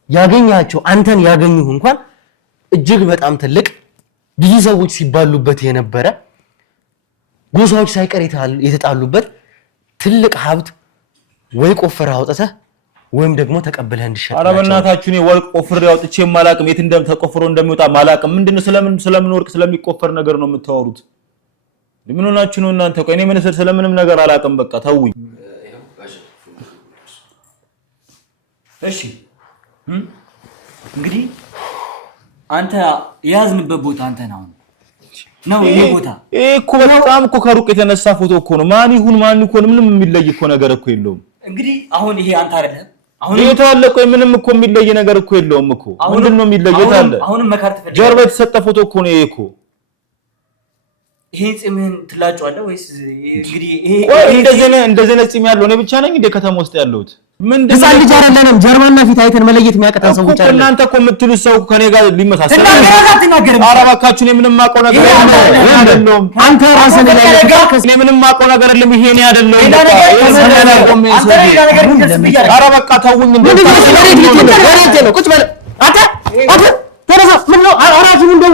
ያገኛቸው አንተን ያገኙህ እንኳን እጅግ በጣም ትልቅ ብዙ ሰዎች ሲባሉበት የነበረ ጎሳዎች ሳይቀር የተጣሉበት ትልቅ ሀብት ወይ ቆፍረህ አውጥተህ ወይም ደግሞ ተቀብለህ እንድሸጥ። ኧረ በእናታችሁ እኔ ወርቅ ቆፍሬ አውጥቼ ማላቅም የት ተቆፍሮ እንደሚወጣ ማላቅም። ምንድነው ስለምን ወርቅ ስለሚቆፈር ነገር ነው የምታወሩት? ምን ሆናችሁ ነው እናንተ? ቆይ እኔ ምን ስለምንም ነገር አላቅም። በቃ ተውኝ። እሺ እንግዲህ አንተ የያዝንበት ቦታ አንተ ነው ይሄ ቦታ። ይሄ እኮ በጣም እኮ ከሩቅ የተነሳ ፎቶ እኮ ነው። ማን ይሁን ምንም የሚለይ እኮ ነገር እኮ የለውም። እንግዲህ አሁን ይሄ አንተ አይደለም። አሁን ይሄ ታለቀ ምንም እኮ የሚለይ ነገር እኮ የለውም እኮ። ምንድነው የሚለየው? ታለ አሁንም መካርት ፈልገህ ጀርባ የተሰጠ ፎቶ እኮ ነው ይሄ እኮ። ይሄ ጺምህን ትላጫለህ ወይስ እንግዲህ እንደዚህ ነው ጺም ያለው እኔ ብቻ ነኝ እንደ ከተማ ውስጥ ያለሁት? ምንድነው ህፃን ልጅ አይደለንም። ጀርባና ፊት አይተን መለየት የሚያቀጣን ሰዎች አይደለም። እናንተ እኮ የምትሉት ሰው ከኔ ጋር ሊመሳሰል ኧረ እባካችሁ እኔ ምንም ማውቀው ነገር የለም። አንተ ራስህ እኔ ምንም ማውቀው ነገር የለም። ይሄ እኔ አይደለም። ኧረ በቃ ተውኝ። ቁጭ በል አንተ ተነሳ። ምን ነው አራጁን እንደው